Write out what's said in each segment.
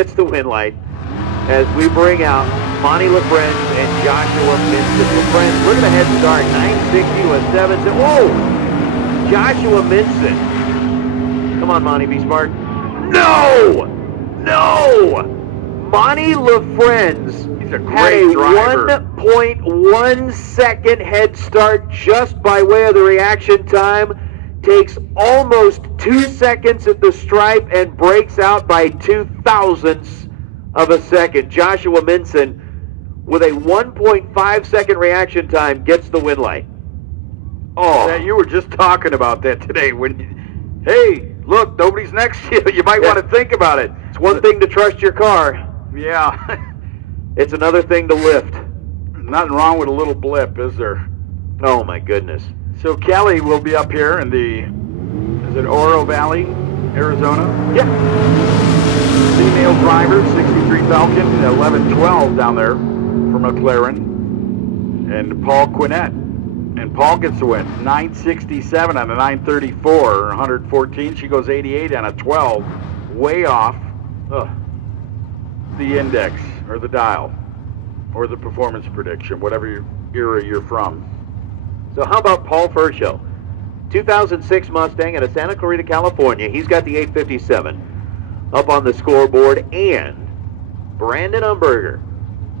gets the win light as we bring out Monty Lafrana and Joshua Minson. Lafrana, look at the head start, 960 with 7. Whoa! Joshua Minson. Come on, Monty, be smart. No! No! Monty Lafrana He's a had great a driver. 1.1 second head start just by way of the reaction time. Takes almost 2 seconds at the stripe and breaks out by 0.02 of a second. Joshua Minson, with a 1.5 second reaction time, gets the win light. Oh, yeah, you were just talking about that today. Hey, look, nobody's next to you. You might want to think about it. It's one thing to trust your car. Yeah. It's another thing to lift. Nothing wrong with a little blip, is there? Oh, my goodness. So Kelly will be up here in the, is it Oro Valley, Arizona? Yeah. Female driver, 63 Falcon, 1112 down there for McLaren. And Paul Quinnett. And Paul gets the win. 967 on a 934, 114. She goes 88 on a 12. Way off the index, or the dial, or the performance prediction, whatever era you're from. So how about Paul Furchow? 2006 Mustang out of Santa Clarita, California. He's got the 857 up on the scoreboard. And Brandon Umberger,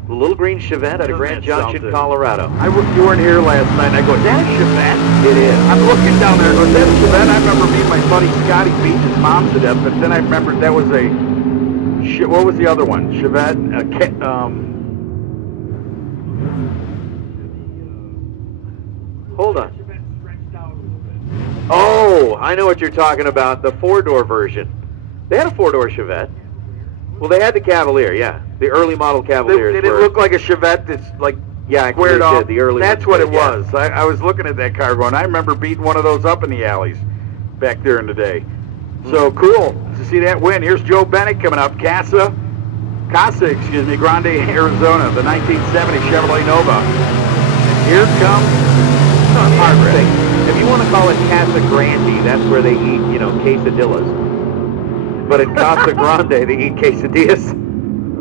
the little green Chevette out of Grand Junction, Colorado. You weren't here last night, and I go, is that a Chevette? It is. I'm looking down there, and I go, is that a Chevette? I remember meeting my buddy Scotty beat his mom to death, but then I remembered that was a, what was the other one? Chevette, hold on. Oh, I know what you're talking about, the four-door version. They had a four-door Chevette. Well, they had the Cavalier, yeah. The early model Cavaliers. Did it look like a Chevette that's like squared off? The early That's what it was. Yeah. I was looking at that car going, I remember beating one of those up in the alleys back there in the day. So cool to see that win. Here's Joe Bennett coming up. Casa, excuse me, Grande, Arizona, the 1970 Chevrolet Nova. And here comes Margaret. If you want to call it Casa Grande, that's where they eat, quesadillas. But at Casa Grande, they eat quesadillas.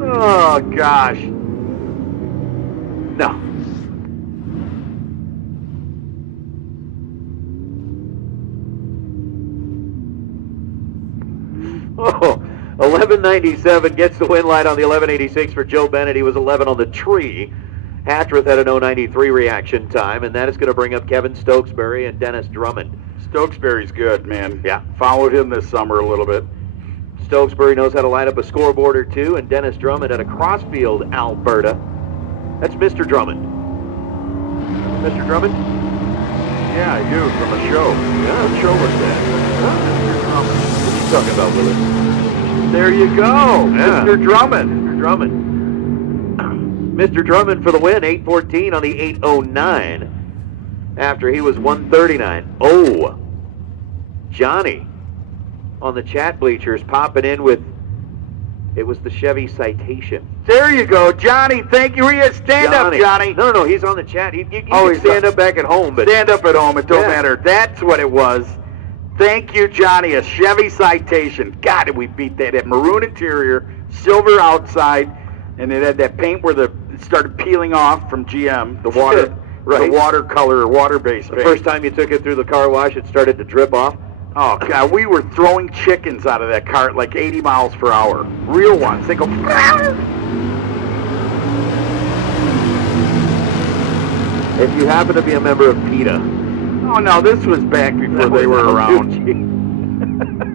Oh, gosh. No. Oh, 1197 gets the win light on the 1186 for Joe Bennett. He was 11 on the tree. Hatchworth had an 093 reaction time, and that is going to bring up Kevin Stokesbury and Dennis Drummond. Stokesbury's good, man. Yeah. Followed him this summer a little bit. Stokesbury knows how to line up a scoreboard or two, and Dennis Drummond at a Crossfield, Alberta. That's Mr. Drummond. Mr. Drummond? Yeah, I do, from a show. Yeah, what show was that? Mr. Drummond. What are you talking about, Willis? There you go, Yeah. Mr. Drummond. Mr. Drummond. Mr. Drummond for the win, 814 on the 809 after he was 139. Oh, Johnny on the chat bleachers popping in with, it was the Chevy Citation. There you go, Johnny. Thank you. Stand up, Johnny. No, he's on the chat. You can stand up back at home, but stand up at home. It don't matter. That's what it was. Thank you, Johnny. A Chevy Citation. God, did we beat that? That maroon interior, silver outside, and it had that paint where it started peeling off from GM. The water, right? The watercolor, water-based paint. The first time you took it through the car wash, it started to drip off. Oh, God, we were throwing chickens out of that car at like 80 miles per hour. Real ones. They go... If you happen to be a member of PETA... Oh, no, this was back before they were around.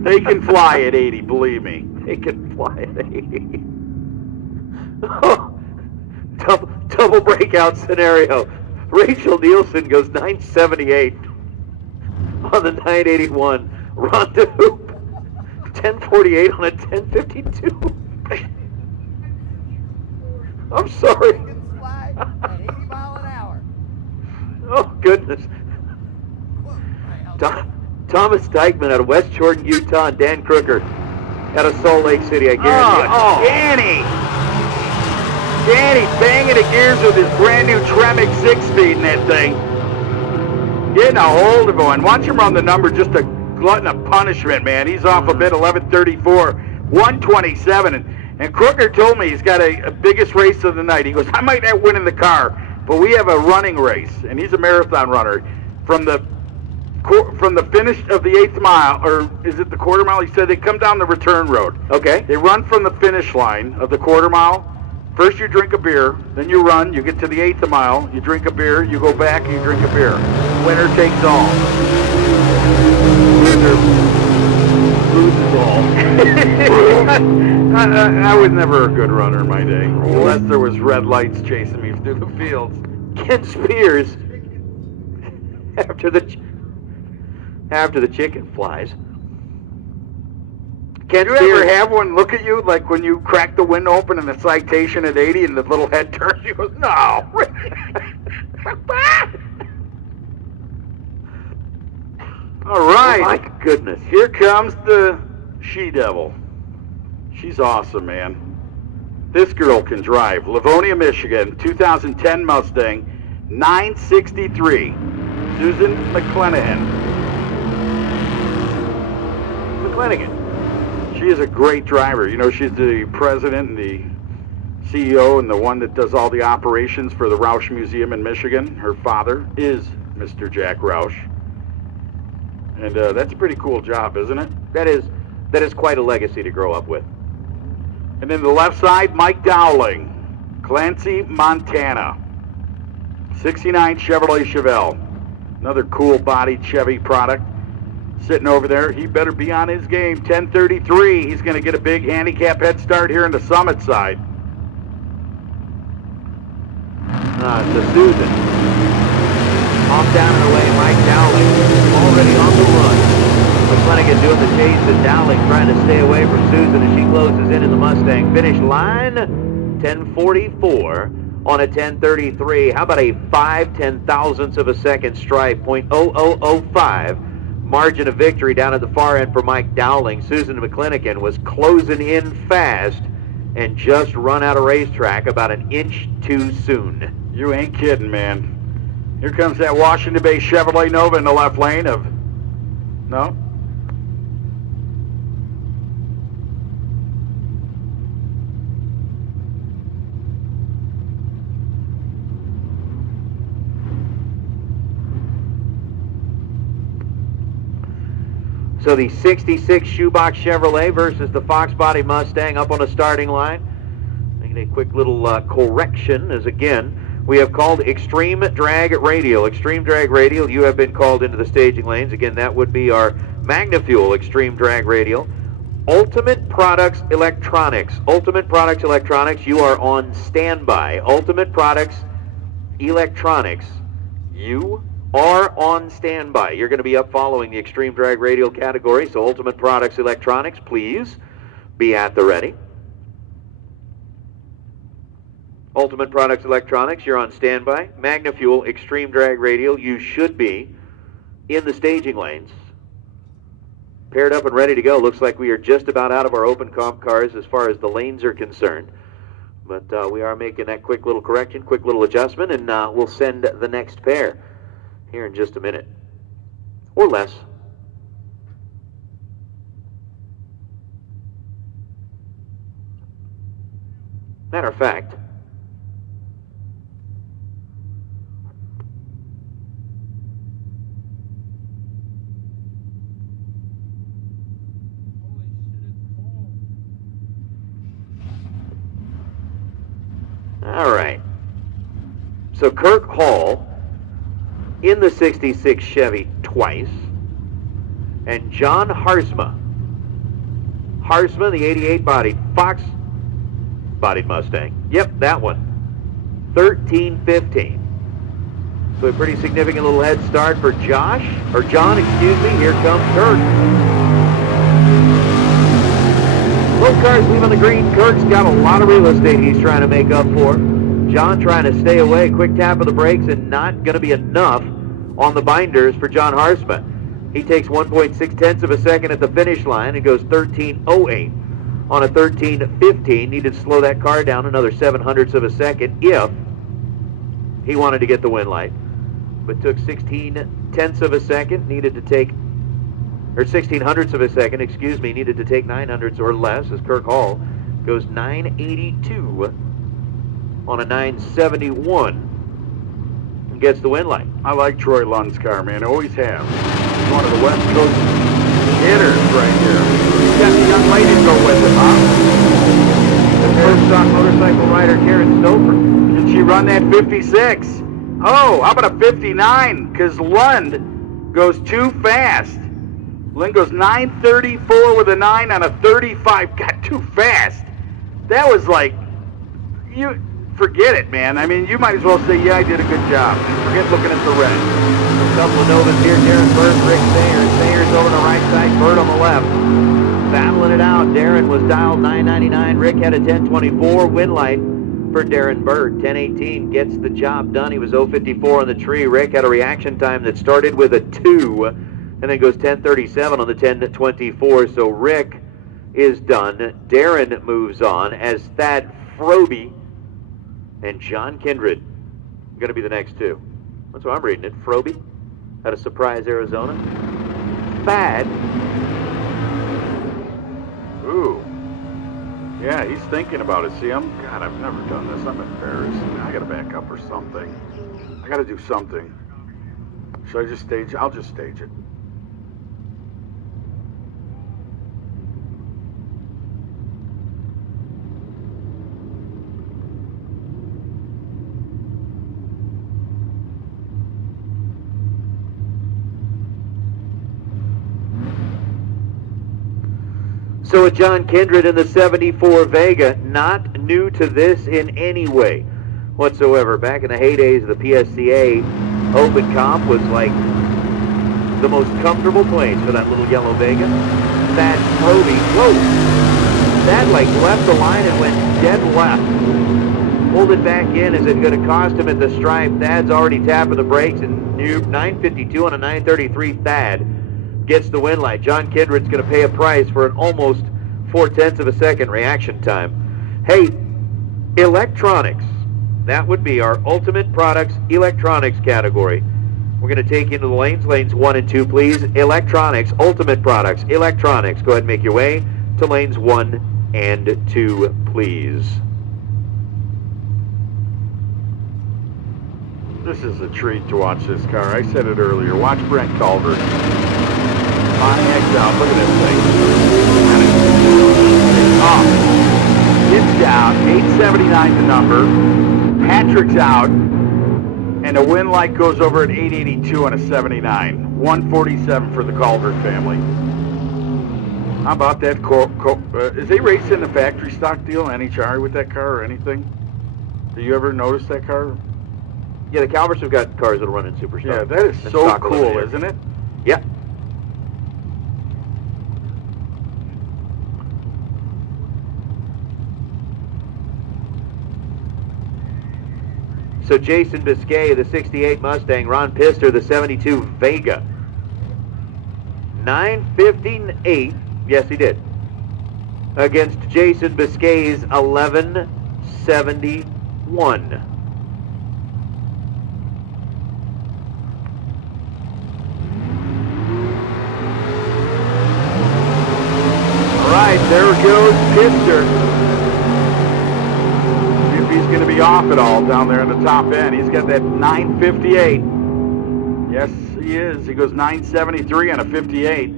They can fly at 80, believe me. They can fly at 80. Oh, double breakout scenario. Rachel Nielsen goes 978 on the 981. Rhonda Hoop, 1048 on a 1052. I'm sorry. Fly at 80 miles an hour. Oh, goodness. Thomas Dykeman out of West Jordan, Utah, and Dan Crooker out of Salt Lake City, I guarantee you. Oh, Danny banging the gears with his brand new Tremec 6-speed in that thing. Getting a hold of one. Watch him run the number, just a glutton of punishment, man. He's off a bit, 1134, 127. And Crooker told me he's got a biggest race of the night. He goes, I might not win in the car, but we have a running race, and he's a marathon runner. From the finish of the 8th mile, or is it the quarter mile? He said they come down the return road. Okay. They run from the finish line of the quarter mile. First you drink a beer, then you run, you get to the 8th mile, you drink a beer, you go back, you drink a beer. Winner takes all. Loses all. I was never a good runner in my day, unless there was red lights chasing me through the fields. Ken Spears, after the chicken flies. Ken Did you Spears, ever have one look at you, like when you crack the window open in the citation at 80 and the little head turns? You go, no. All right. Oh my goodness. Here comes the she-devil. She's awesome, man. This girl can drive. Livonia, Michigan, 2010 Mustang, 963. Susan McClanahan. She is a great driver. You know, she's the president and the CEO and the one that does all the operations for the Roush Museum in Michigan. Her father is Mr. Jack Roush. And that's a pretty cool job, isn't it? That is quite a legacy to grow up with. And then the left side, Mike Dowling, Clancy, Montana, 69 Chevrolet Chevelle. Another cool-bodied Chevy product. Sitting over there, he better be on his game. 10:33. He's going to get a big handicap head start here in the Summit side. To Susan. Off down and away, Mike Dowling already on the run. McClanahan doing the chase to Dowling, trying to stay away from Susan as she closes in the Mustang. Finish line, 10:44 on a 10:33. How about a 5/10,000ths of a second stripe, .0005. Margin of victory down at the far end for Mike Dowling. Susan McClanahan was closing in fast and just run out of racetrack about an inch too soon. You ain't kidding, man. Here comes that Washington Bay Chevrolet Nova in the left lane of... No? So the 66 shoebox Chevrolet versus the Fox Body Mustang up on the starting line. Making a quick little correction as again, we have called Extreme Drag Radial. Extreme Drag Radial, you have been called into the staging lanes. Again, that would be our MagnaFuel Extreme Drag Radial. Ultimate Products Electronics. Ultimate Products Electronics, you are on standby. Ultimate Products Electronics, you are on standby. You're going to be up following the Extreme Drag Radial category, so Ultimate Products Electronics, please be at the ready. Ultimate Products Electronics, you're on standby. MagnaFuel Extreme Drag Radial, you should be in the staging lanes. Paired up and ready to go. Looks like we are just about out of our open comp cars as far as the lanes are concerned. But we are making that quick little correction, quick little adjustment, and we'll send the next pair here in just a minute, or less. Matter of fact, all right. So Kirk Hall in the 66 Chevy twice, and John Harsma, the 88 bodied Fox bodied Mustang. Yep, that one. 13-15. So a pretty significant little head start for John, excuse me. Here comes Kirk. Both cars leave on the green. Kirk's got a lot of real estate he's trying to make up for. John trying to stay away. Quick tap of the brakes and not going to be enough on the binders for John Harsma. He takes 1.6 of a second at the finish line and goes 13.08 on a 13.15. Needed to slow that car down another 0.07 of a second if he wanted to get the win light. But took 0.16 of a second, needed to take, or 0.16 of a second, excuse me, needed to take 0.09 or less as Kirk Hall Goes 982 on a 971. And gets the win light. I like Troy Lund's car, man. I always have. He's one of the West Coast hitters right here. He's got the young lady to go with him, huh? The first stock motorcycle rider, Karen Stouffer. Did she run that 56? Oh, how about a 59? Because Lund goes too fast. Lund goes 934 with a 9 on a 35. Got too fast. That was like, you forget it, man. I mean, you might as well say, yeah, I did a good job. Forget looking at the red. A couple of Novas here, Darren Bird, Rick Sayers. Sayers over the right side, Bird on the left. Battling it out. Darren was dialed 999. Rick had a 1024. Win light for Darren Bird. 1018 gets the job done. He was 054 on the tree. Rick had a reaction time that started with a 2 and then goes 1037 on the 1024. So Rick is done. Darren moves on as Thad Froby and John Kindred going to be the next two. That's what I'm reading it. Froby out of Surprise, Arizona. Thad. Ooh. Yeah, he's thinking about it. See, God, I've never done this. I'm embarrassed. I got to back up or something. I got to do something. Should I just stage it? I'll just stage it. So with John Kindred in the 74 Vega, not new to this in any way whatsoever. Back in the heydays of the PSCA, Open Comp was like the most comfortable place for that little yellow Vega. That Froby, whoa, that like left the line and went dead left. Pulled it back in. Is it going to cost him at the stripe? Thad's already tapping the brakes, and 952 on a 933 Thad gets the win light. John Kindred's going to pay a price for an almost 0.4 of a second reaction time. Hey, electronics. That would be our Ultimate Products Electronics category. We're going to take you into the lanes. Lanes 1 and 2, please. Electronics, Ultimate Products, Electronics. Go ahead and make your way to lanes 1 and 2, please. This is a treat to watch this car. I said it earlier. Watch Brent Calvert. My eggs out. Look at this thing. Off. It's down. 879 the number. Patrick's out. And the win light goes over at 882 on a 79. 147 for the Calvert family. How about that? Is they racing the factory stock deal, NHR, with that car or anything? Do you ever notice that car? Yeah, the Calverts have got cars that'll run in Superstock. Yeah, that is so cool, isn't it? Yeah. So Jason Biscay, the 68 Mustang, Ron Pister, the 72 Vega. 9:58, yes he did, against Jason Biscay's 11:71. All right, there goes Pister. He's going to be off it all down there in the top end. He's got that 958. Yes, he is. He goes 973 on a 58.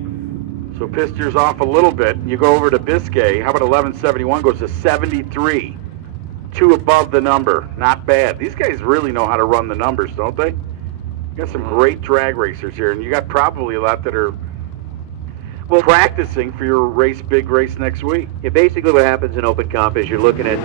So Pister's off a little bit. You go over to Biscay. How about 1171 goes to 73. 2 above the number. Not bad. These guys really know how to run the numbers, don't they? You got some great drag racers here, and you got probably a lot that are practicing for your big race next week. Yeah, basically what happens in Open Comp is you're looking at,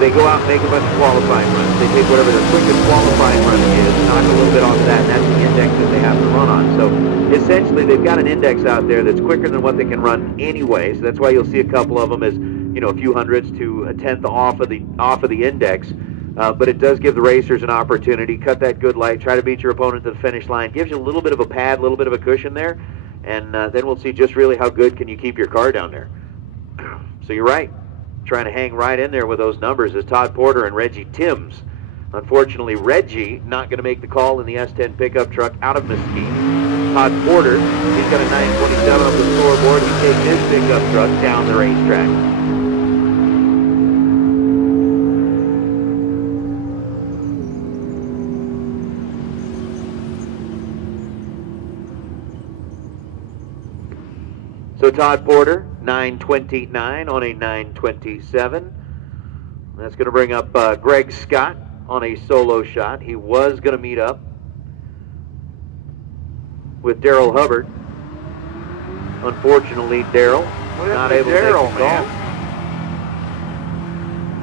they go out and make a bunch of qualifying runs. They take whatever their quickest qualifying run is, knock a little bit off that, and that's the index that they have to run on. So essentially they've got an index out there that's quicker than what they can run anyway. So that's why you'll see a couple of them as, a few hundredths to a tenth off of the index. But it does give the racers an opportunity. Cut that good light, try to beat your opponent to the finish line. Gives you a little bit of a pad, a little bit of a cushion there. And then we'll see just really how good can you keep your car down there. So you're right. Trying to hang right in there with those numbers is Todd Porter and Reggie Timms. Unfortunately, Reggie not going to make the call in the S10 pickup truck out of Mesquite. Todd Porter, he's got a 927 on the scoreboard. He takes his pickup truck down the racetrack. So Todd Porter, 9:29 on a 9:27. That's going to bring up Greg Scott on a solo shot. He was going to meet up with Daryl Hubbard. Unfortunately, Daryl not able to take the call.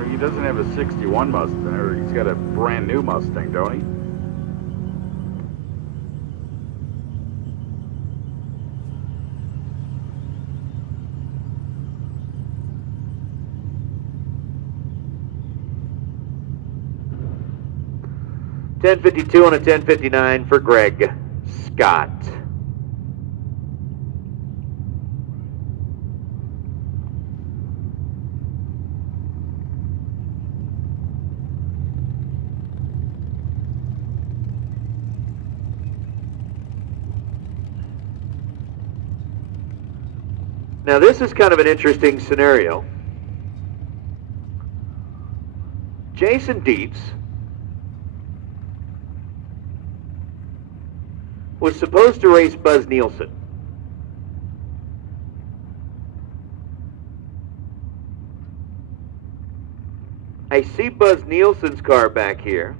He doesn't have a 61 Mustang, or he's got a brand new Mustang, don't he? .1052 on a 10:59 for Greg Scott. Now this is kind of an interesting scenario. Jason Dietz was supposed to race Buzz Nielsen. I see Buzz Nielsen's car back here.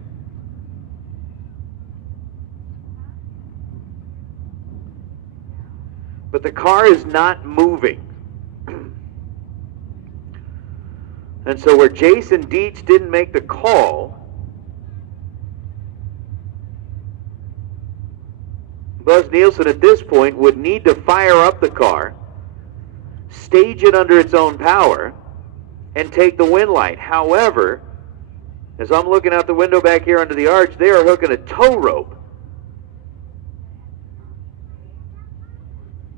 But the car is not moving. And so where Jason Dietz didn't make the call, Buzz Nielsen at this point would need to fire up the car, stage it under its own power, and take the win light. However, as I'm looking out the window back here under the arch, they are hooking a tow rope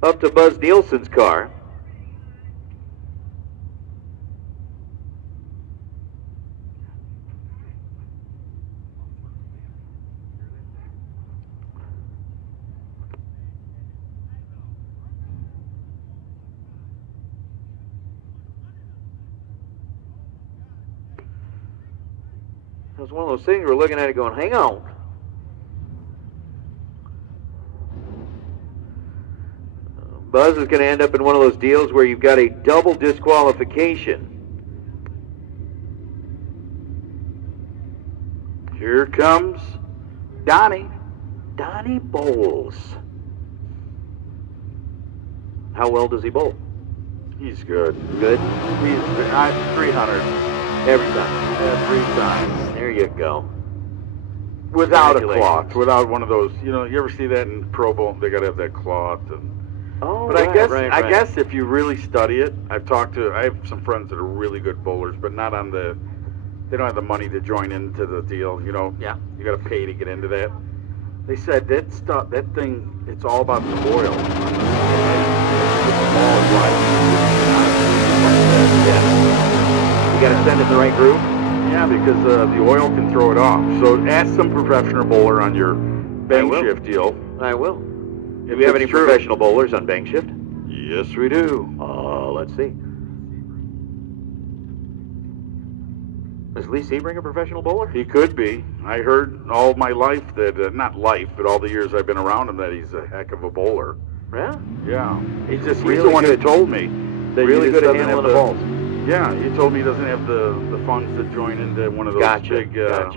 up to Buzz Nielsen's car. It was one of those things we're looking at it going, hang on. Buzz is going to end up in one of those deals where you've got a double disqualification. Here comes Donnie. Donnie bowls. How well does he bowl? He's good. Good? He's 300. Every time. Every time. There you go. Without a cloth. Without one of those, you know, you ever see that in Pro Bowl? They got to have that cloth. Oh, but right, I guess if you really study it, I have some friends that are really good bowlers, but not on the, they don't have the money to join into the deal, you know. Yeah. You got to pay to get into that. They said that stuff, that thing, it's all about the oil. You got to send it in the right groove? Yeah, because the oil can throw it off. So ask some professional bowler on your bank shift deal. I will. Do we have any professional bowlers on bank shift? Yes, we do. Let's see. Is Lee Sebring a professional bowler? He could be. I heard all my life that, not life, but all the years I've been around him, that he's a heck of a bowler. Yeah? Yeah. He's Really the one good. that told me. That Really he good at doesn't handling have the balls. Yeah, he told me he doesn't have the funds to join into one of those big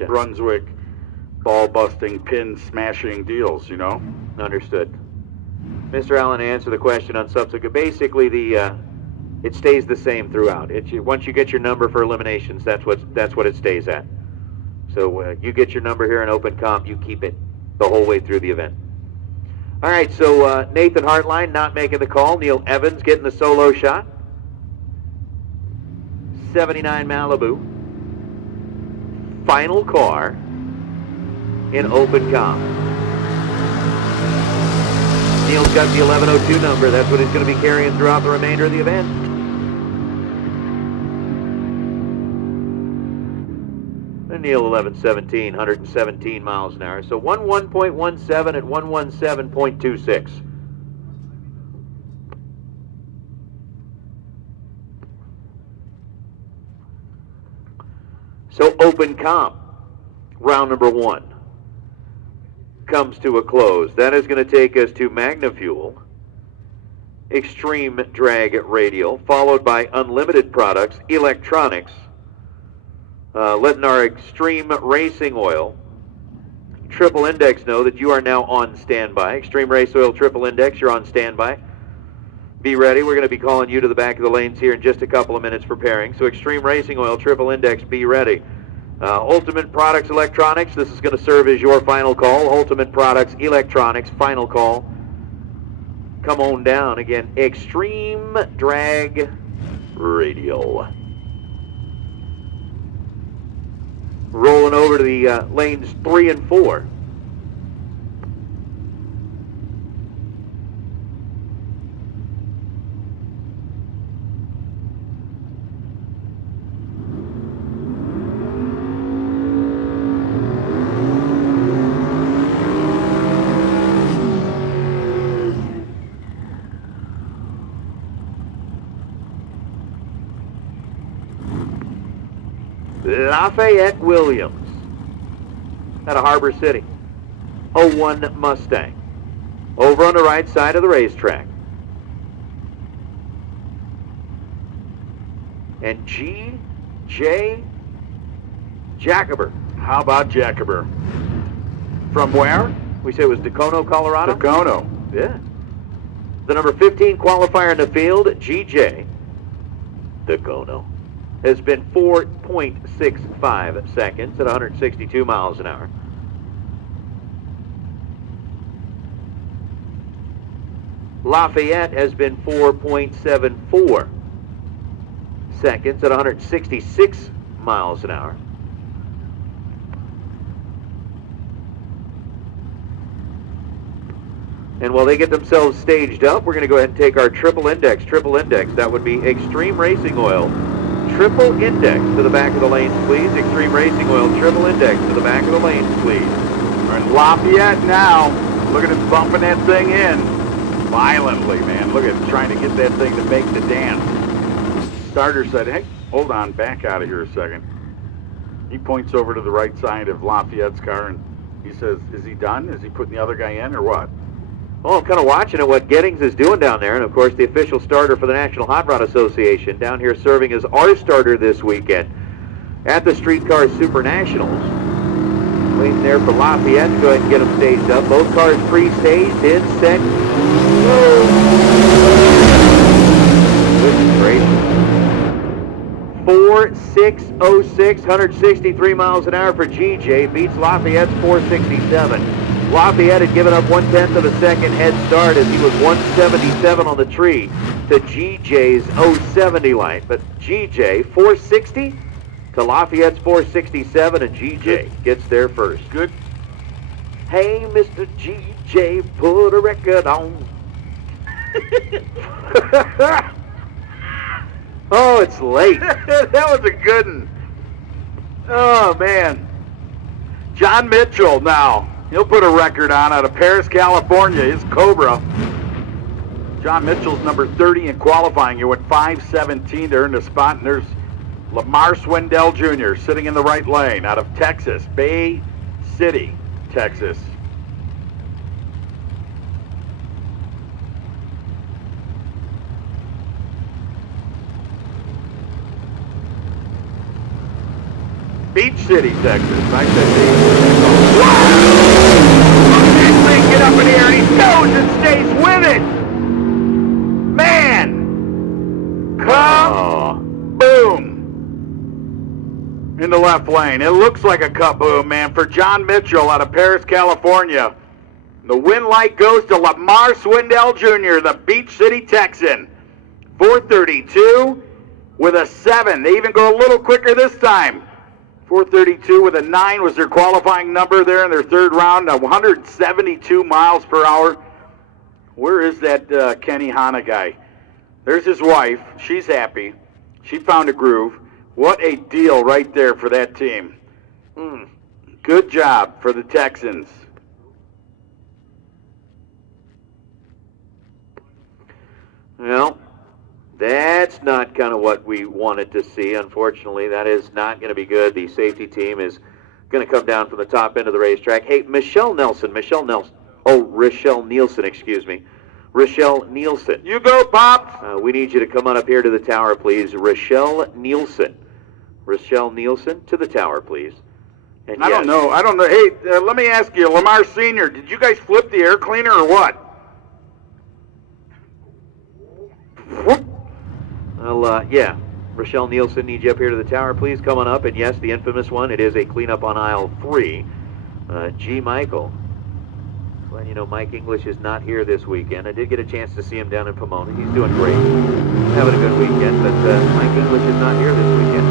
Brunswick ball-busting, pin-smashing deals, you know? Understood. Mr. Allen, answer the question on subsequent. Basically, it stays the same throughout. Once you get your number for eliminations, that's what it stays at. So you get your number here in open comp, you keep it the whole way through the event. All right, so Nathan Hartline not making the call. Neil Evans getting the solo shot. 79 Malibu. Final car in open comp. Neil's got the 1102 number. That's what he's going to be carrying throughout the remainder of the event. And Neil 1117, 117 miles an hour. So 11.17 at 117.26. So open comp, round number 1, comes to a close. That is going to take us to Magna Fuel Extreme Drag Radial, followed by Unlimited Products, Electronics, letting our Extreme Racing Oil, Triple Index know that you are now on standby. Extreme Race Oil, Triple Index, you're on standby. Be ready. We're going to be calling you to the back of the lanes here in just a couple of minutes preparing. So Extreme Racing Oil, Triple Index, be ready. Ultimate Products Electronics, this is going to serve as your final call. Ultimate Products Electronics, final call. Come on down. Again, Extreme Drag Radial. Rolling over to the lanes 3 and 4. Lafayette Williams out of Harbor City, 01 Mustang, over on the right side of the racetrack. And G.J. Jacober. How about Jacober? From where? We say it was Dacono, Colorado? Dacono. Yeah. The number 15 qualifier in the field, G.J. Dacono, has been 4.65 seconds at 162 miles an hour. Lafayette has been 4.74 seconds at 166 miles an hour. And while they get themselves staged up, we're going to go ahead and take our triple index. Triple index, that would be Extreme Racing Oil. Triple index to the back of the lanes, please. Extreme Racing Oil, triple index to the back of the lanes, please. We're in Lafayette now. Look at him bumping that thing in violently, man. Look at him trying to get that thing to make the dance. Starter said, hey, hold on, back out of here a second. He points over to the right side of Lafayette's car and he says, is he done? Is he putting the other guy in or what? Well, I'm kind of watching at what Gettings is doing down there, and of course the official starter for the National Hot Rod Association down here serving as our starter this weekend at the Streetcar Super Nationals. Waiting there for Lafayette to go ahead and get them staged up. Both cars pre-staged, in, set, go! Goodness gracious. 4.606, 163 miles an hour for GJ, beats Lafayette's 467. Lafayette had given up 1/10 of a second head start as he was 177 on the tree to GJ's 070 line. But GJ 460 to Lafayette's 467, and GJ gets there first. Good. Hey, Mr. GJ, put a record on. Oh, it's late. That was a good one. Oh, man. John Mitchell now. He'll put a record on out of Paris, California. His Cobra. John Mitchell's number 30 in qualifying. He went 5:17 to earn the spot. And there's Lamar Swindell Jr. sitting in the right lane out of Texas, Bay City, Texas. Beach City, Texas. I said Beach. Wow! That thing get up in the air and he goes and stays with it. Man! Kaboom! In the left lane. It looks like a kaboom, man, for John Mitchell out of Paris, California. The win light goes to Lamar Swindell Jr., the Beach City Texan. 432 with a 7. They even go a little quicker this time. 432 with a 9 was their qualifying number there in their third round. 172 miles per hour. Where is that Kenny Hanna guy? There's his wife. She's happy. She found a groove. What a deal right there for that team. Good job for the Texans. Well, that's not kind of what we wanted to see. Unfortunately, that is not going to be good. The safety team is going to come down from the top end of the racetrack. Hey, Rochelle Nielsen, excuse me, Rochelle Nielsen. You go, Pops. We need you to come on up here to the tower, please. Rochelle Nielsen. Rochelle Nielsen, to the tower, please. And I don't know. Hey, let me ask you, Lamar Sr., did you guys flip the air cleaner or what? Well, yeah. Rochelle Nielsen needs you up here to the tower, please. Come on up. And yes, the infamous one. It is a cleanup on aisle 3. G. Michael. Well, you know, Mike English is not here this weekend. I did get a chance to see him down in Pomona. He's doing great. Having a good weekend, but Mike English is not here this weekend.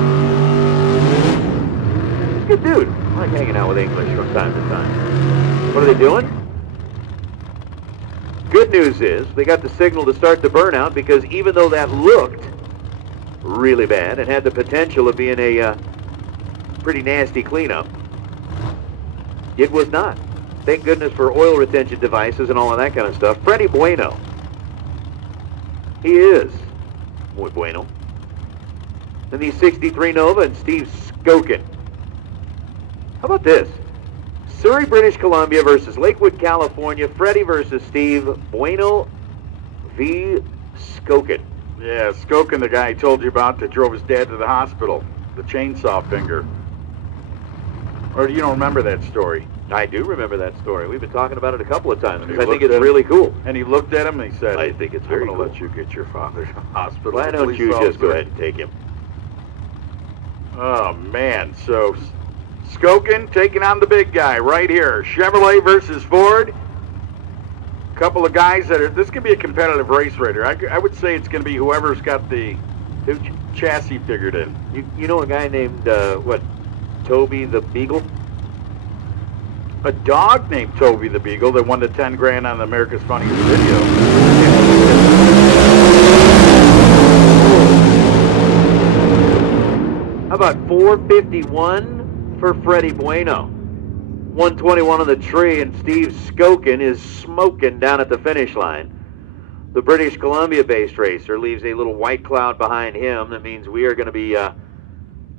He's a good dude. I like hanging out with English from time to time. What are they doing? Good news is they got the signal to start the burnout, because even though that looked really bad and had the potential of being a pretty nasty cleanup, it was not. Thank goodness for oil retention devices and all of that kind of stuff. Freddie Bueno. He is muy bueno. And the 63 Nova and Steve Skokin. How about this? Surrey, British Columbia versus Lakewood, California. Freddie versus Steve. Bueno v. Skokin. Yeah, Skokin, the guy I told you about that drove his dad to the hospital. The chainsaw finger. Or you don't remember that story? I do remember that story. We've been talking about it a couple of times, because I think looked it's at really cool. And he looked at him and he said, I think it's very I'm going to cool. let you get your father to the hospital. Why don't Police you just officer. go ahead and take him? Oh, man. So, Skokin taking on the big guy right here. Chevrolet versus Ford. A couple of guys that are, this could be a competitive race right here. I would say it's going to be whoever's got the chassis figured in. You know a guy named, Toby the Beagle? A dog named Toby the Beagle that won the 10 grand on America's Funniest Video. How about 451 for Freddie Bueno? 121 on the tree, and Steve Skokin is smoking down at the finish line. The British Columbia-based racer leaves a little white cloud behind him. That means we are going to be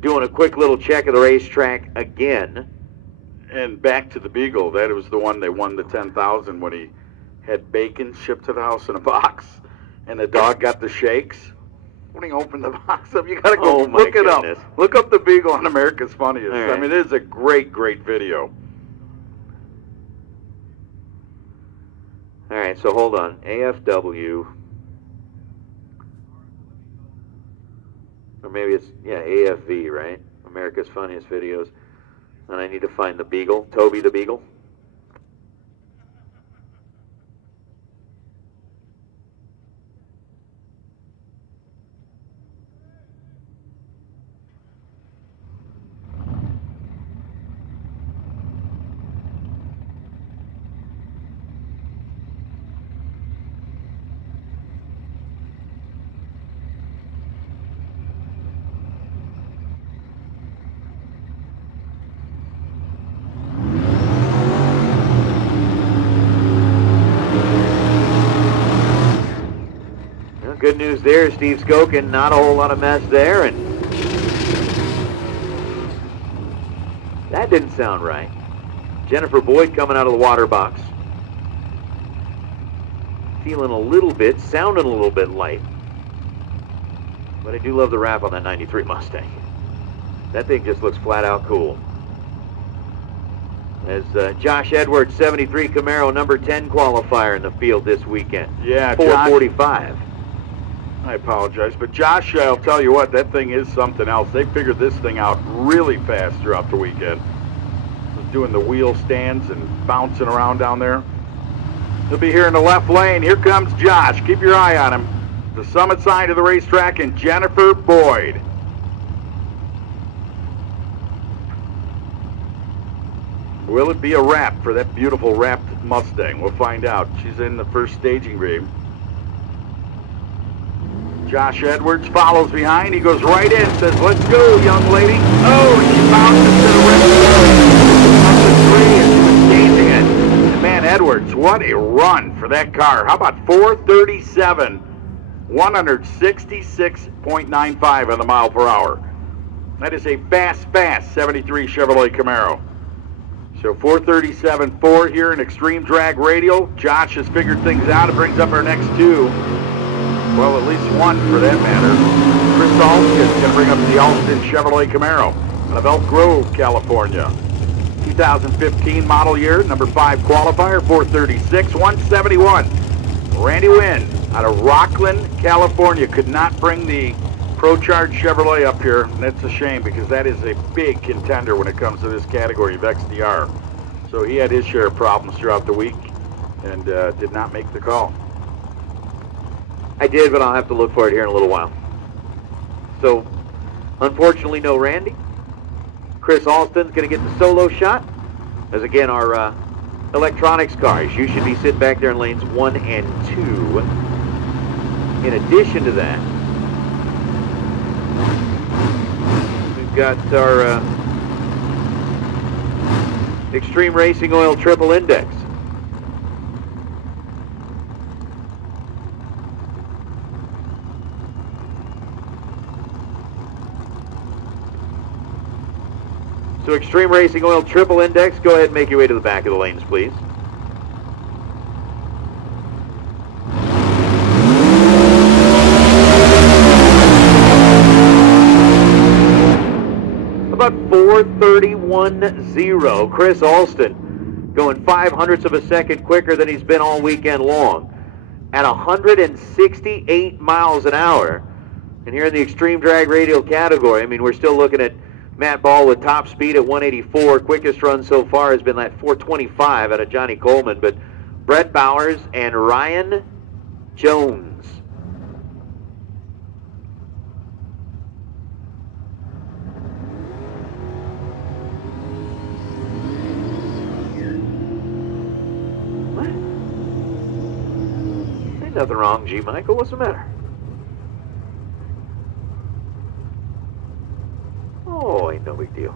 doing a quick little check of the racetrack again. And back to the Beagle, that was the one that won the 10,000 when he had bacon shipped to the house in a box, and the dog got the shakes. When he opened the box up, you got to go look it up. Look up the Beagle on America's Funniest. Right. I mean, it is a great, great video. All right, so hold on. AFW. Or maybe it's, yeah, AFV, right? America's Funniest Videos. And I need to find the Beagle, Toby the Beagle. Good news there, Steve Skokin, not a whole lot of mess there, and that didn't sound right. Jennifer Boyd coming out of the water box. Feeling a little bit, sounding a little bit light. But I do love the wrap on that 93 Mustang. That thing just looks flat out cool. As Josh Edwards, 73 Camaro, number 10 qualifier in the field this weekend. Yeah, 445. I apologize, but Josh, I'll tell you what, that thing is something else. They figured this thing out really fast throughout the weekend. Was doing the wheel stands and bouncing around down there. He'll be here in the left lane. Here comes Josh. Keep your eye on him. The summit side of the racetrack, and Jennifer Boyd. Will it be a wrap for that beautiful wrapped Mustang? We'll find out. She's in the first staging beam. Josh Edwards follows behind. He goes right in, says, "Let's go, young lady." Oh, she bounces to the red up the tree, and she was gazing it. And man, Edwards, what a run for that car. How about 437, 166.95 on the mile per hour. That is a fast 73 Chevrolet Camaro. So 4:37.4 here in Extreme Drag Radial. Josh has figured things out. It brings up our next two. Well, at least one for that matter. Chris Alston is going to bring up the Alston Chevrolet Camaro out of Elk Grove, California. 2015 model year, number 5 qualifier, 436, 171. Randy Wynn out of Rockland, California, could not bring the Pro-Charge Chevrolet up here, and that's a shame because that is a big contender when it comes to this category of XDR. So he had his share of problems throughout the week and did not make the call. I did, but I'll have to look for it here in a little while. So, unfortunately, no Randy. Chris Alston's going to get the solo shot. As again, our electronics cars, you should be sitting back there in lanes 1 and 2. In addition to that, we've got our Extreme Racing Oil Triple Index. So Extreme Racing Oil Triple Index, go ahead and make your way to the back of the lanes, please. About 4:31.0. Chris Alston going 0.05 of a second quicker than he's been all weekend long at 168 miles an hour. And here in the Extreme Drag Radial category, I mean, we're still looking at Matt Ball with top speed at 184. Quickest run so far has been that 425 out of Johnny Coleman. But Brett Bowers and Ryan Jones. What? Ain't nothing wrong, G. Michael. What's the matter? Oh, ain't no big deal.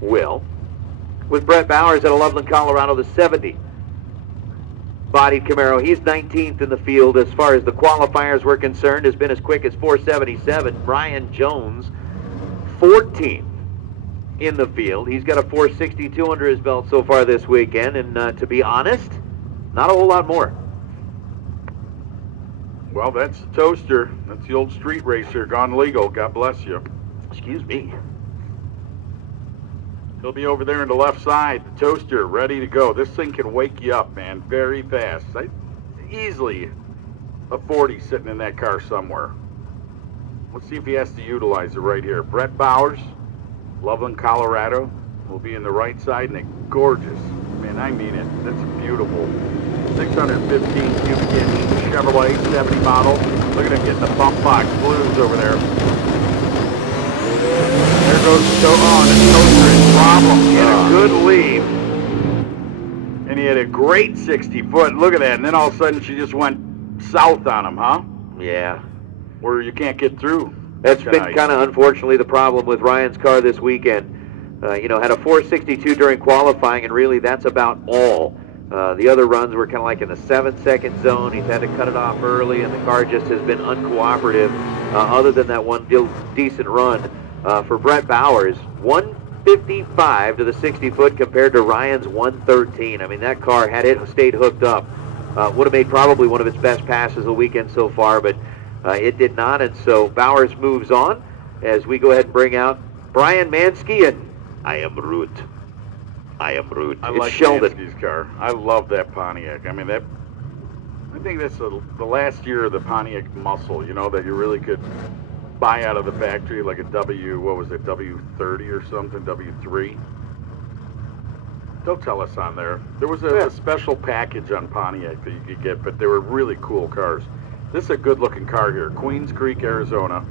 Well, with Brett Bowers out of Loveland, Colorado, the 70 bodied Camaro, he's 19th in the field as far as the qualifiers were concerned, has been as quick as 477. Ryan Jones, 14th in the field. He's got a 462 under his belt so far this weekend, and to be honest, not a whole lot more. Well, that's the Toaster. That's the old street racer gone legal. God bless you. Excuse me. He'll be over there on the left side, the Toaster, ready to go. This thing can wake you up, man, very fast. Easily a 40 sitting in that car somewhere. Let's see if he has to utilize it right here. Brett Bowers, Loveland, Colorado, will be in the right side, and a gorgeous, man, I mean it, that's beautiful. 615 cubic inch Chevrolet 70 model. Look at him getting the bump box blues over there. There goes the Toaster in problem. He had a good lead. And he had a great 60 foot. Look at that. And then all of a sudden she just went south on him, huh? Yeah. Where you can't get through. That's been kind of unfortunately the problem with Ryan's car this weekend. You know, had a 462 during qualifying, and really that's about all. The other runs were kind of like in the 7-second zone. He's had to cut it off early, and the car just has been uncooperative other than that one decent run. For Brett Bowers, 155 to the 60-foot compared to Ryan's 113. I mean, that car, had it stayed hooked up, would have made probably one of its best passes of the weekend so far, but it did not, and so Bowers moves on as we go ahead and bring out Brian Mansky and I Am Root. I Am Root. I like Mansky's car. I love that Pontiac. I mean, I think that's the last year of the Pontiac muscle, you know, that you really could buy out of the factory, like a W30 or something, W3. They'll tell us on there. There was a special package on Pontiac that you could get, but they were really cool cars. This is a good-looking car here, Queens Creek, Arizona.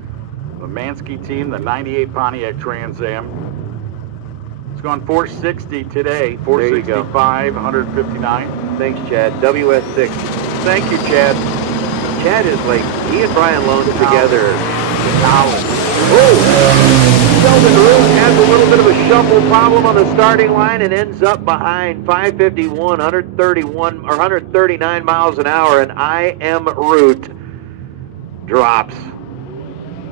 The Mansky team, the 98 Pontiac Trans Am. It's gone 460 today, 465, 159. Thanks, Chad. WS6. Thank you, Chad. Chad is like, he and Brian loaned together. Oh! Sheldon Root has a little bit of a shuffle problem on the starting line and ends up behind 551, 131 or 139 miles an hour, and I Am Root drops.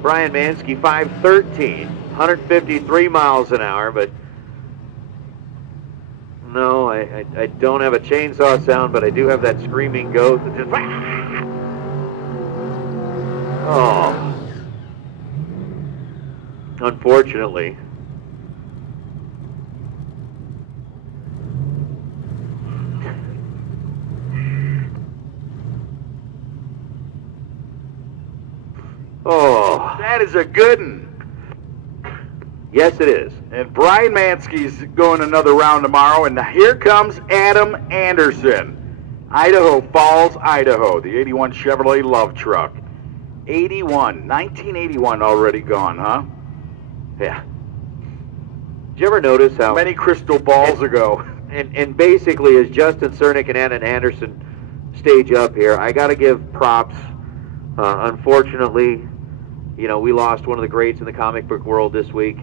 Brian Mansky 5:13, 153 miles an hour, but no, I don't have a chainsaw sound, but I do have that screaming goat that just, oh, unfortunately. Oh, that is a good one. Yes, it is. And Brian Mansky's going another round tomorrow. And here comes Adam Anderson. Idaho Falls, Idaho. The 81 Chevrolet Love Truck. 1981 already gone, huh? Yeah. Did you ever notice how many crystal balls ago? And basically, as Justin Cernick and Adam Anderson stage up here, I got to give props. Unfortunately, you know, we lost one of the greats in the comic book world this week.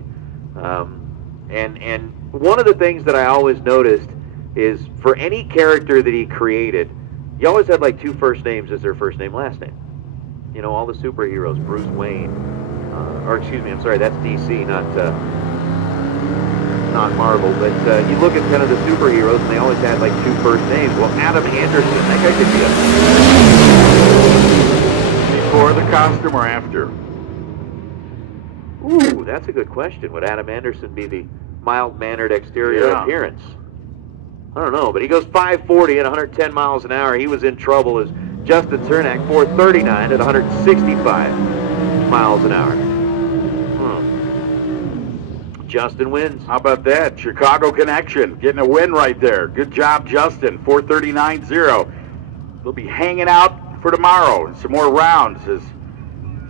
And one of the things that I always noticed is for any character that he created, he always had like 2 first names as their first name, last name. You know, all the superheroes, Bruce Wayne, or excuse me, I'm sorry, that's DC, not Marvel. But you look at kind of the superheroes, and they always had like 2 first names. Well, Adam Anderson, that guy could be a... Before the costume or after? Ooh, that's a good question. Would Adam Anderson be the mild-mannered exterior appearance? I don't know, but he goes 540 at 110 miles an hour. He was in trouble as Justin Cernak, 439 at 165 miles an hour. Justin wins. How about that? Chicago connection, getting a win right there. Good job, Justin. 439.0. They'll be hanging out for tomorrow and some more rounds.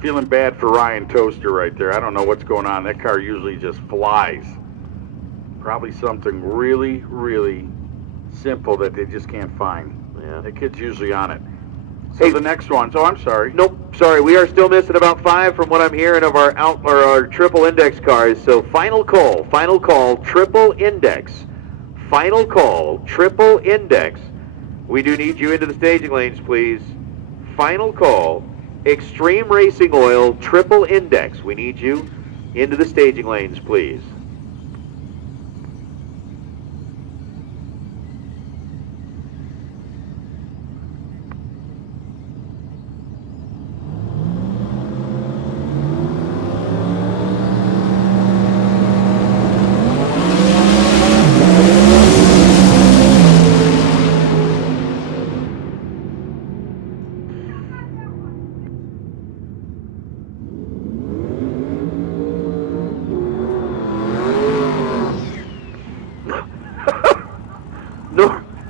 Feeling bad for Ryan Toaster right there. I don't know what's going on. That car usually just flies. Probably something really, really simple that they just can't find. Yeah. The kid's usually on it. So the next one. So I'm sorry. Nope, sorry. We are still missing about 5 from what I'm hearing of our triple index cars. So final call, triple index. Final call, triple index. We do need you into the staging lanes, please. Final call, Extreme Racing Oil, triple index. We need you into the staging lanes, please.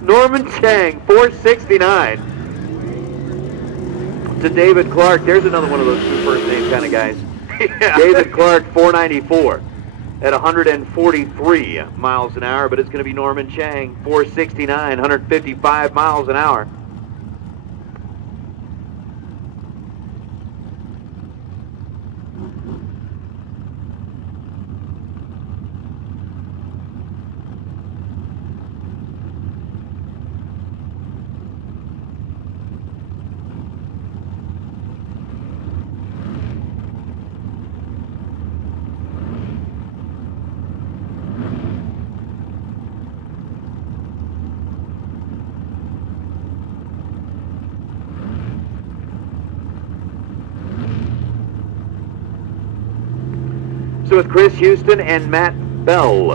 Norman Chang, 469. To David Clark. There's another one of those 2 first name kind of guys. Yeah. David Clark, 494 at 143 miles an hour, but it's going to be Norman Chang, 469, 155 miles an hour. With Chris Houston and Matt Bell.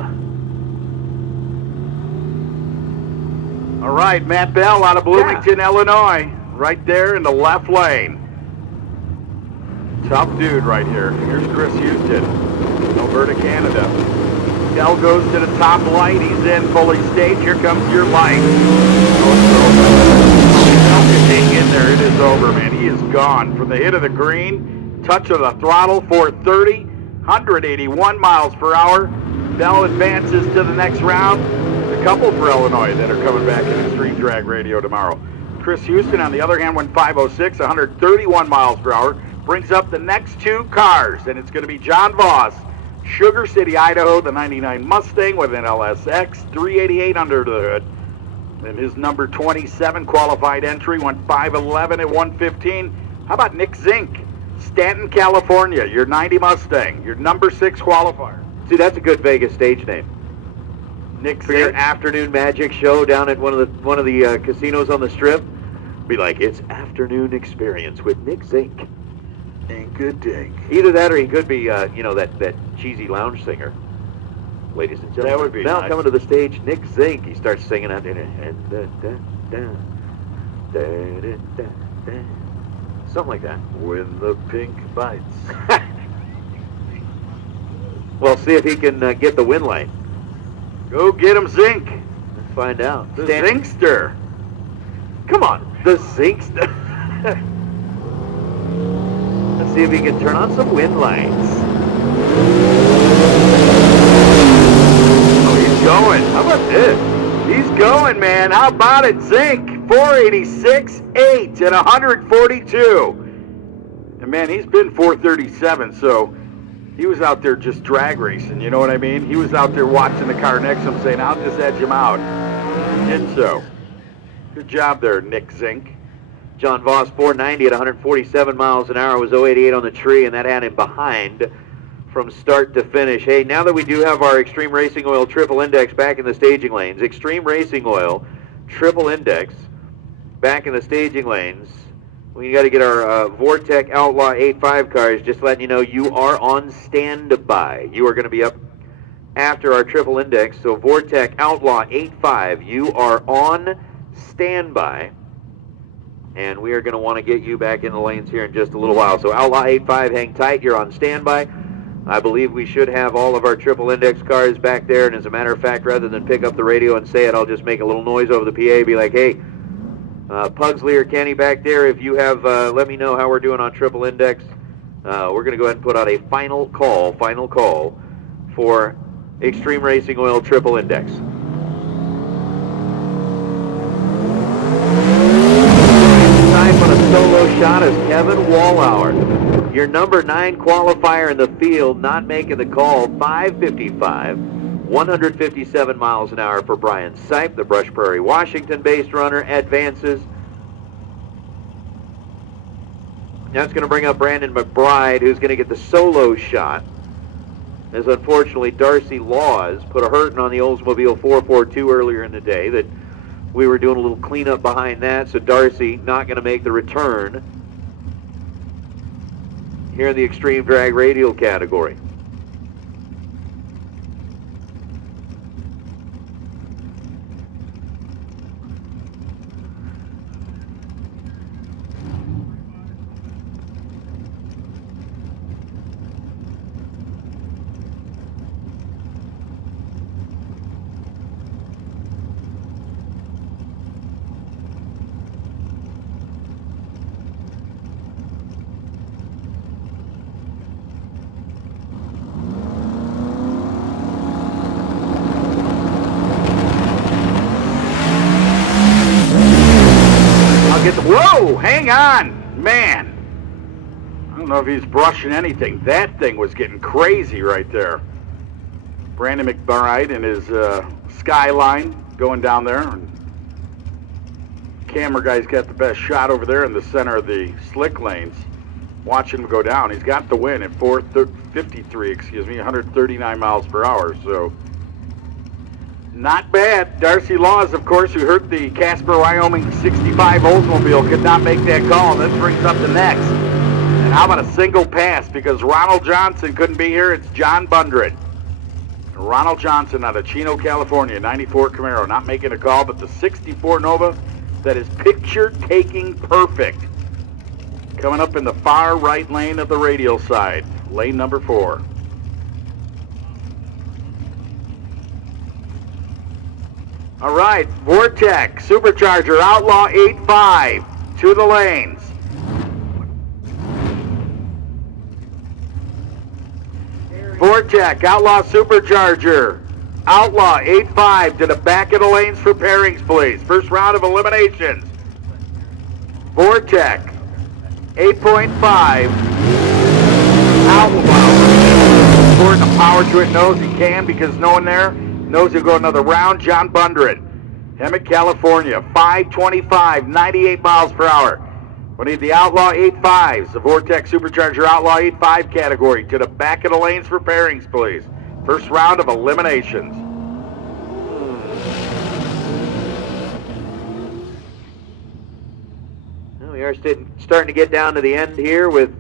All right, Matt Bell out of Bloomington, Illinois. Right there in the left lane. Tough dude right here. Here's Chris Houston, Alberta, Canada. Bell goes to the top light. He's in, fully staged. Here comes your light. Bell can hang in there. It is over, man. He is gone. From the hit of the green, touch of the throttle, 430. 181 miles per hour. Bell advances to the next round. A couple for Illinois that are coming back in Extreme Drag Radio tomorrow. Chris Houston, on the other hand, went 506, 131 miles per hour. Brings up the next 2 cars, and it's going to be John Voss, Sugar City, Idaho, the 99 Mustang with an LSX, 388 under the hood. And his number 27 qualified entry went 511 at 115. How about Nick Zink? Stanton, California, your 90 Mustang, your number 6 qualifier. See, that's a good Vegas stage name. Nick For your Zink. afternoon magic show down at one of the casinos on the Strip, be like, it's Afternoon Experience with Nick Zink. And good dink. Either that or he could be, you know, that cheesy lounge singer. Ladies and gentlemen, That would be now nice. coming to the stage, Nick Zink. He starts singing out there. Something like that. When the pink bites. Well, see if he can get the win line. Go get him, Zink. Let's find out. The Stan- Zinkster. Come on, the Zinkster. Let's see if he can turn on some wind lines. Oh, he's going. How about this? He's going, man. How about it, Zink? 486.8 and 142. And man, he's been 437, so he was out there just drag racing, you know what I mean? He was out there watching the car next to him saying, I'll just edge him out. And so, good job there, Nick Zink. John Voss, 490 at 147 miles an hour, was 088 on the tree, and that had him behind from start to finish. Hey, now that we do have our Extreme Racing Oil Triple Index back in the staging lanes, Extreme Racing Oil Triple Index back in the staging lanes, we got to get our Vortec Outlaw 85 cars. Just letting you know, you are on standby. You are going to be up after our Triple Index. So Vortec Outlaw 85, you are on standby. And we are going to want to get you back in the lanes here in just a little while. So Outlaw 85, hang tight. You're on standby. I believe we should have all of our Triple Index cars back there. And as a matter of fact, rather than pick up the radio and say it, I'll just make a little noise over the PA. Be like, hey, Pugsley or Kenny back there, if you have, let me know how we're doing on Triple Index. We're going to go ahead and put out a final call for Extreme Racing Oil Triple Index. Time on a solo shot is Kevin Wallauer. Your number 9 qualifier in the field, not making the call, 555. 157 miles an hour for Brian Sipe, the Brush Prairie, Washington-based runner, advances. Now it's going to bring up Brandon McBride, who's going to get the solo shot, as unfortunately Darcy Laws put a hurting on the Oldsmobile 442 earlier in the day. That we were doing a little cleanup behind that, so Darcy not going to make the return here in the Extreme Drag Radial category. Whoa, hang on, man. I don't know if he's brushing anything. That thing was getting crazy right there. Brandon McBride and his Skyline going down there. And camera guy's got the best shot over there in the center of the slick lanes. Watch him go down. He's got the win at 453, 139 miles per hour. So not bad. Darcy Laws, of course, who hurt the Casper, Wyoming 65 Oldsmobile, could not make that call. This brings up the next. And how about a single pass? Because Ronald Johnson couldn't be here. It's John Bundred. Ronald Johnson out of Chino, California, 94 Camaro, not making a call, but the 64 Nova that is picture-taking perfect. Coming up in the far right lane of the radial side, lane number 4. All right, Vortec, Supercharger, Outlaw 85, to the lanes. Vortec, Outlaw Supercharger, Outlaw 85 to the back of the lanes for pairings, please. First round of eliminations. Vortec, 8.5. Outlaw, pouring the power to it, knows he can because no one there knows he'll go another round. John Bundred, Hemet, California, 525, 98 miles per hour. We need the Outlaw 8.5s, the Vortex Supercharger Outlaw 8.5 category, to the back of the lanes for pairings, please. First round of eliminations. Well, we are starting to get down to the end here with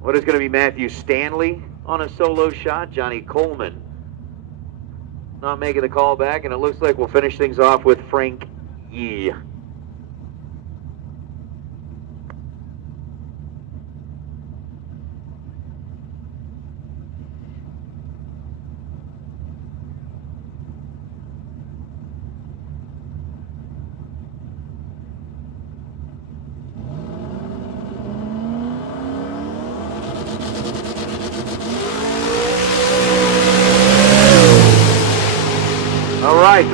what is going to be Matthew Stanley on a solo shot. Johnny Coleman not making the call back, and it looks like we'll finish things off with Frank Yee.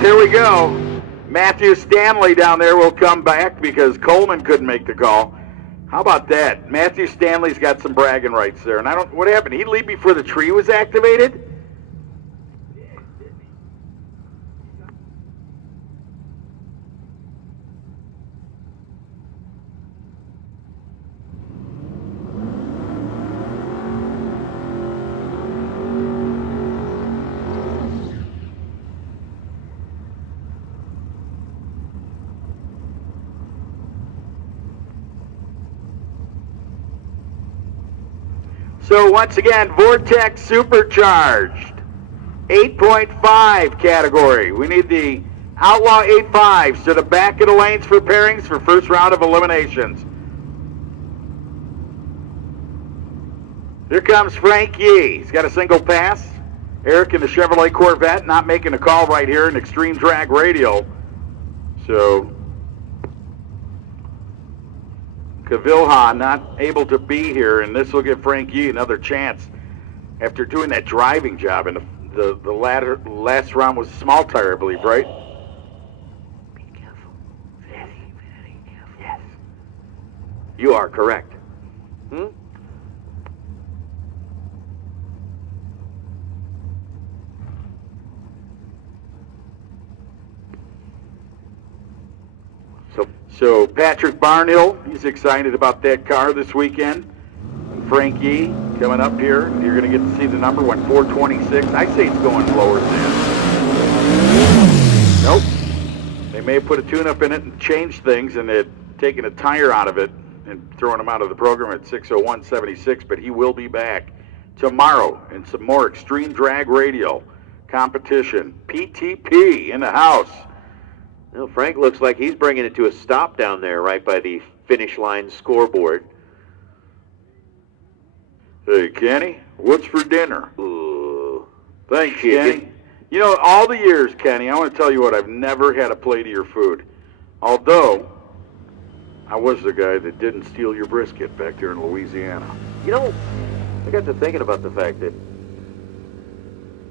Here we go. Matthew Stanley down there will come back because Coleman couldn't make the call. How about that? Matthew Stanley's got some bragging rights there. And I don't, what happened? He'd leave before the tree was activated? So once again, Vortex Supercharged, 8.5 category. We need the Outlaw 8.5s to the back of the lanes for pairings for first round of eliminations. Here comes Frank Yee. He's got a single pass. Eric in the Chevrolet Corvette not making a call right here in Extreme Drag Radio. So Kavilha not able to be here, and this will give Frank Yee another chance after doing that driving job. And the last round was small tire, I believe, right? Be careful. Very, very careful. Yes. You are correct. So Patrick Barnhill, he's excited about that car this weekend. And Frank Yee coming up here. You're going to get to see the number, 426. I say it's going lower than. Nope. They may have put a tune-up in it and changed things, and they'd taken a tire out of it and thrown him out of the program at 6:01:76, but he will be back tomorrow in some more Extreme Drag Radio competition. PTP in the house. Well, Frank looks like he's bringing it to a stop down there right by the finish line scoreboard. Hey, Kenny, what's for dinner? Ooh. Thanks, Kenny. You know, all the years, Kenny, I want to tell you what, I've never had a plate of your food. Although, I was the guy that didn't steal your brisket back there in Louisiana. You know, I got to thinking about the fact that,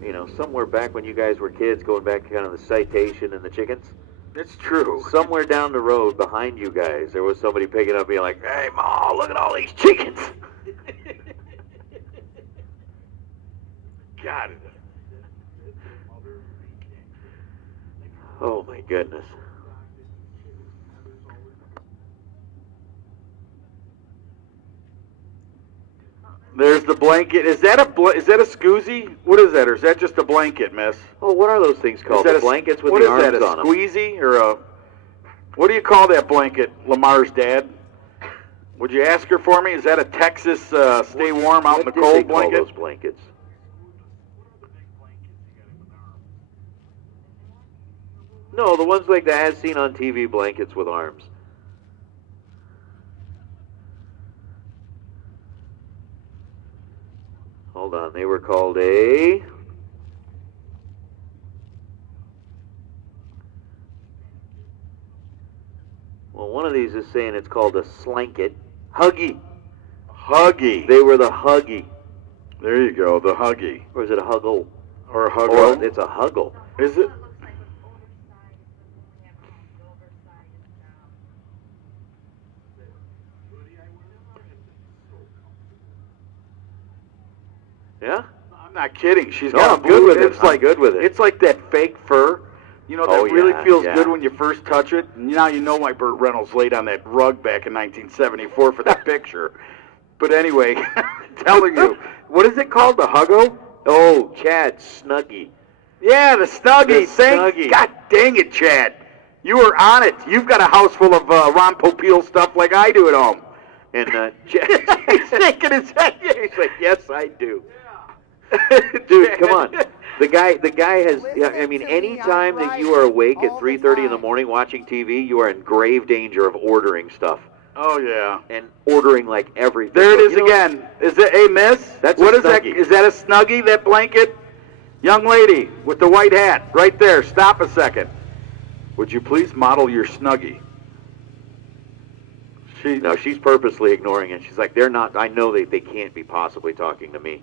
you know, somewhere back when you guys were kids, going back to kind of the citation and the chickens. It's true. Somewhere down the road behind you guys, there was somebody picking up being like, "Hey, Ma, look at all these chickens." Got it. Oh, my goodness. There's the blanket. Is that a scoozy? What is that, or is that just a blanket, miss? Oh, what are those things called? The blankets with the arms on them. What is that, a squeezy or a... What do you call that blanket, Lamar's dad? Would you ask her for me? Is that a Texas stay warm out in the cold blanket? What do they call those blankets? No, the ones like the as seen on TV blankets with arms. Hold on, they were called a... Well, one of these is saying it's called a slanket. Huggy. Huggy. They were the Huggy. There you go, the Huggy. Or is it a Huggle? Or a Huggle. Or it's a Huggle. Is it? Yeah? I'm not kidding. She's No, got I'm good with it. It's like good with it. It's like that fake fur. You know, that really yeah, feels yeah. good when you first touch it. And now you know why Burt Reynolds laid on that rug back in 1974 for that picture. But anyway, telling you, what is it called? The Huggo? Oh, Chad, Snuggie. Yeah, the Snuggie. The Thanks. Snuggie. God dang it, Chad. You were on it. You've got a house full of Ron Popeil stuff like I do at home. And Chad, He's shaking his head. he's like, yes, I do. Dude, come on. The guy has, I mean, any time that you are awake at 3:30 in the morning watching TV, you are in grave danger of ordering stuff. Oh, yeah. And ordering like everything. There it So, is you know, again. Is it, hey, miss? That's what a is that? Snuggie. Is that a Snuggie, that blanket? Young lady with the white hat, right there. Stop a second. Would you please model your Snuggie? No, she's purposely ignoring it. She's like, they're not, I know they can't be possibly talking to me.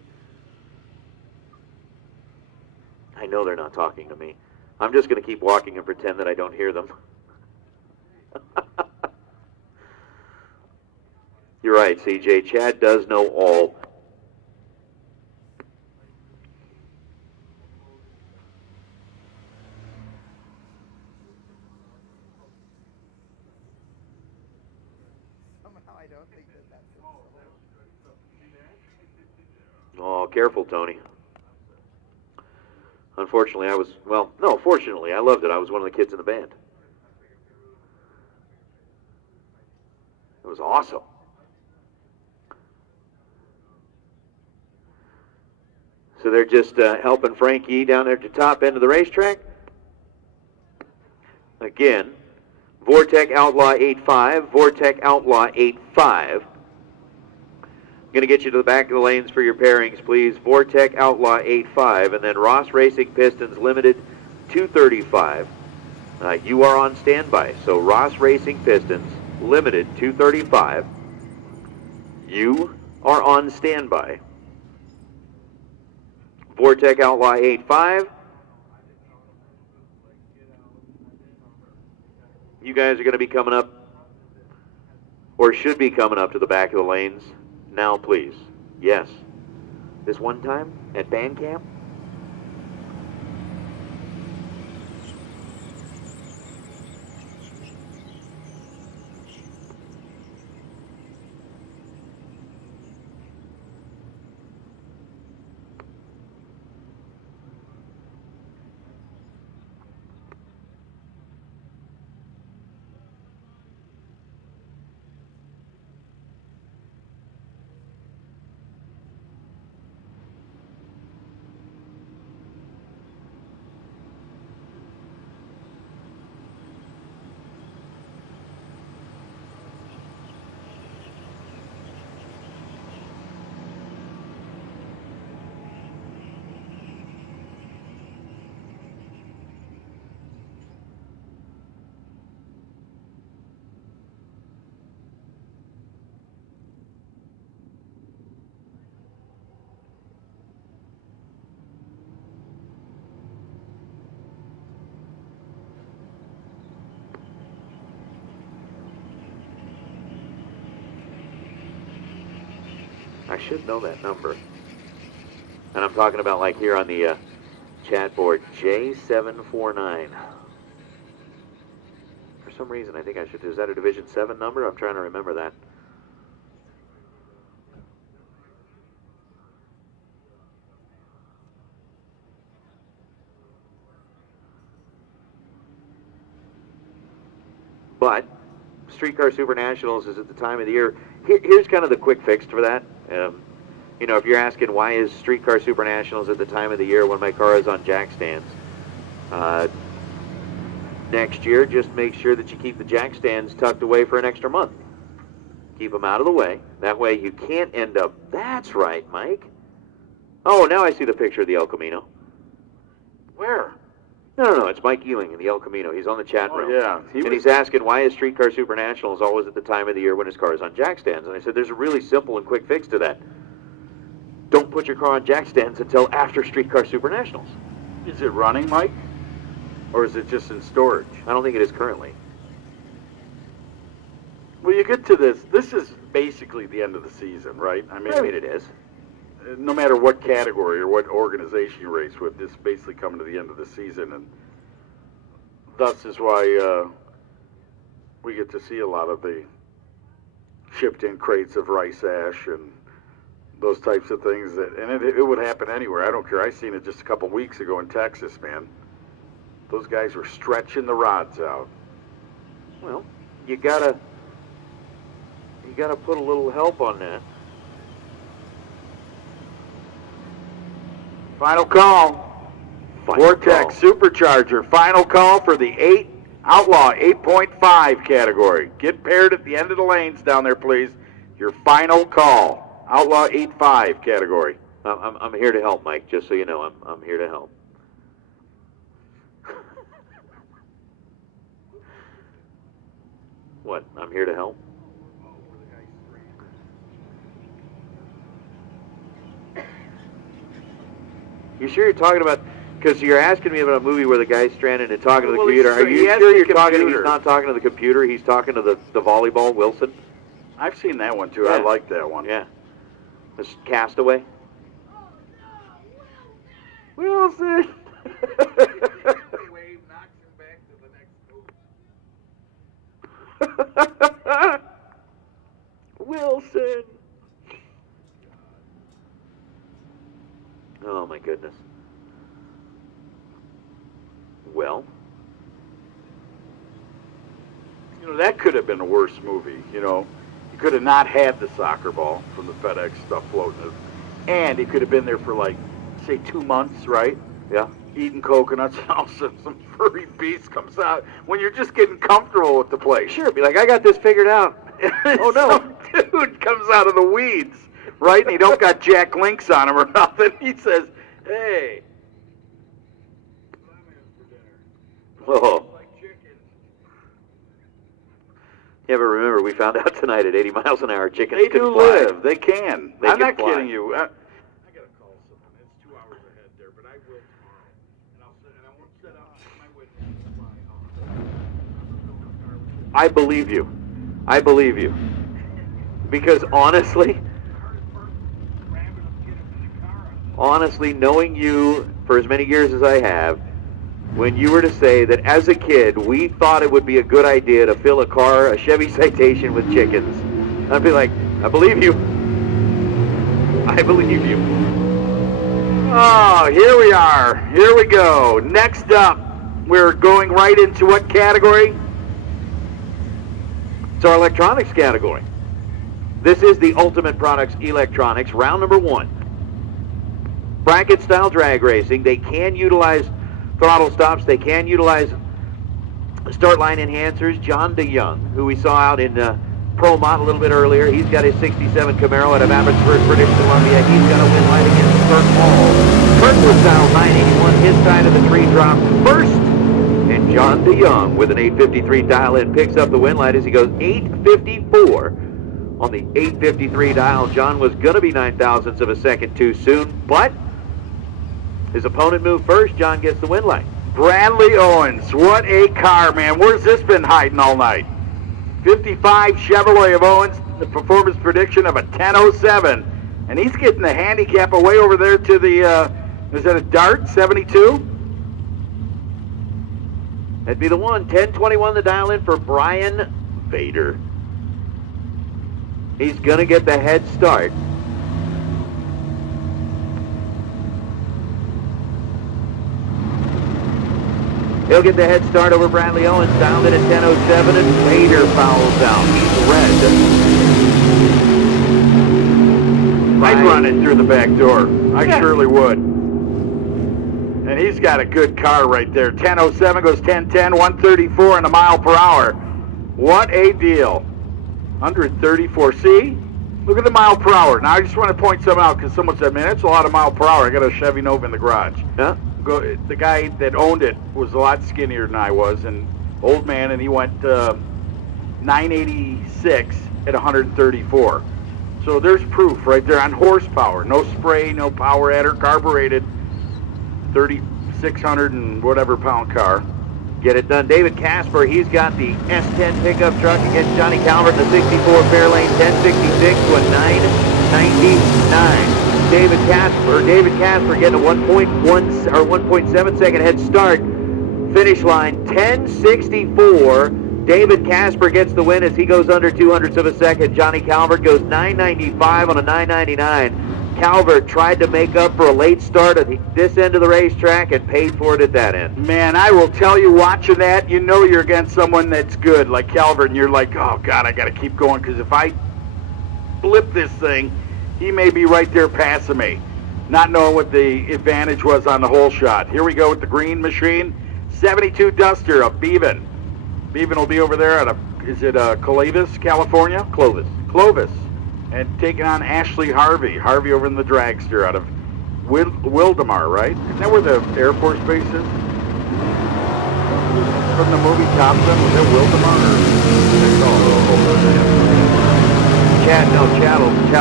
I know they're not talking to me. I'm just going to keep walking and pretend that I don't hear them. You're right, CJ. Chad does know all. Somehow I don't think that's Oh, careful, Tony. Unfortunately, fortunately, I loved it. I was one of the kids in the band. It was awesome. So they're just helping Frankie down there at the top end of the racetrack. Again, Vortec Outlaw 85, Vortec Outlaw 85. I'm going to get you to the back of the lanes for your pairings, please. Vortec Outlaw 85, and then Ross Racing Pistons Limited 235. You are on standby. So Ross Racing Pistons Limited 235. You are on standby. Vortec Outlaw 85. You guys are going to be coming up, or should be coming up to the back of the lanes. Now, please. Yes. This one time at band camp? I should know that number. And I'm talking about like here on the chat board, J749. For some reason, I think I should. Is that a Division 7 number? I'm trying to remember that. But Streetcar Super Nationals is at the time of the year. Here's kind of the quick fix for that. You know, if you're asking why is Streetcar Super Nationals at the time of the year when my car is on jack stands, next year just make sure that you keep the jack stands tucked away for an extra month. Keep them out of the way. That way you can't end up... That's right, Mike. Oh, now I see the picture of the El Camino. Where? No, it's Mike Ewing in the El Camino. He's on the chat room. Yeah. He's asking, why is Streetcar Super Nationals always at the time of the year when his car is on jack stands? And I said, there's a really simple and quick fix to that. Don't put your car on jack stands until after Streetcar Super Nationals. Is it running, Mike? Or is it just in storage? I don't think it is currently. Well, you get to this. This is basically the end of the season, right? I mean it is. No matter what category or what organization you race with, this is basically coming to the end of the season. And thus is why we get to see a lot of the shipped-in crates of rice ash and those types of things. And it would happen anywhere. I don't care. I seen it just a couple weeks ago in Texas, man. Those guys were stretching the rods out. Well, you gotta put a little help on that. Final call. Vortex Supercharger. Final call for the Outlaw 8.5 category. Get paired at the end of the lanes down there, please. Your final call. Outlaw 8.5 category. I'm here to help, Mike. Just so you know, I'm here to help. What? I'm here to help? You sure you're talking about? Because you're asking me about a movie where the guy's stranded and talking to the computer. Are you sure you're talking? He's not talking to the computer. He's talking to the volleyball, Wilson. I've seen that one too. Yeah. I like that one. Yeah. This Castaway. Wilson. Wilson. Oh my goodness. Well, you know, that could have been a worse movie. You know, you could have not had the soccer ball from the FedEx stuff floating, and he could have been there for like, say, 2 months, right? yeah. Eating coconuts, and all of a sudden some furry beast comes out when you're just getting comfortable with the place. Sure, be like, I got this figured out. Oh no. Some dude comes out of the weeds, right? And he don't got Jack Links on him or nothing. He says, hey. Whoa. Yeah, but remember, we found out tonight at 80 miles an hour, chickens They can do fly. live. They can. They I'm can not fly. kidding you. I got to call someone. It's 2 hours ahead there, but I will tomorrow. And I won't set up my witness to fly. I believe you. I believe you. Because honestly, knowing you for as many years as I have, when you were to say that as a kid, we thought it would be a good idea to fill a Chevy Citation with chickens, I'd be like, I believe you. I believe you. Oh, here we are. Here we go. Next up, we're going right into what category? It's our electronics category. This is the Ultimate Products Electronics, round number 1. Bracket style drag racing. They can utilize throttle stops. They can utilize start line enhancers. John DeYoung, who we saw out in Pro Mod a little bit earlier, he's got his 67 Camaro out of Abbotsford, British Columbia. He's got a win line against Kurt Hall. Kurt was down 981. His side of the tree dropped first. And John DeYoung with an 853 dial-in picks up the win light as he goes 854 on the 853 dial. John was going to be 9,000ths of a second too soon, but his opponent moved first. John gets the win light. Bradley Owens. What a car, man. Where's this been hiding all night? 55 Chevrolet of Owens, the performance prediction of a 10:07. And he's getting the handicap away over there to the, is that a Dart 72? That'd be the one. 10:21 the dial in for Brian Vader. He's going to get the head start. He'll get the head start over Bradley Owens, down at 10:07, and Vader fouls out. He's red. I'd run it through the back door. I Yeah. surely would. And he's got a good car right there. 10:07 goes 10:10, 134 and a mile per hour. What a deal. 134. See? Look at the mile per hour. Now I just want to point something out because someone said, man, that's a lot of mile per hour. I got a Chevy Nova in the garage. Yeah. The guy that owned it was a lot skinnier than I was, and old man, and he went 986 at 134. So there's proof right there on horsepower. No spray, no power adder, carbureted, 3,600 and whatever pound car. Get it done. David Casper, he's got the S10 pickup truck against Johnny Calvert in the 64 Fairlane 1066 to a 999. David Casper getting a 1.1 or 1.7 second head start Finish line 10:64. David Casper gets the win as he goes under 200ths of a second. Johnny Calvert goes 9:95 on a 9:99. Calvert tried to make up for a late start at this end of the racetrack and paid for it at that end. Man, I will tell you, watching that, you know you're against someone that's good, like Calvert, and you're like, oh, God, I got to keep going, because if I blip this thing, he may be right there passing me, not knowing what the advantage was on the whole shot. Here we go with the green machine. 72 Duster of Beaven. Beaven will be over there at is it Clovis, California? Clovis. Clovis. And taking on Ashley Harvey. Harvey over in the dragster out of Wildemar, right? Isn't that where the Air Force Base is? From the movie Top Gun, was that Wildemar? Chad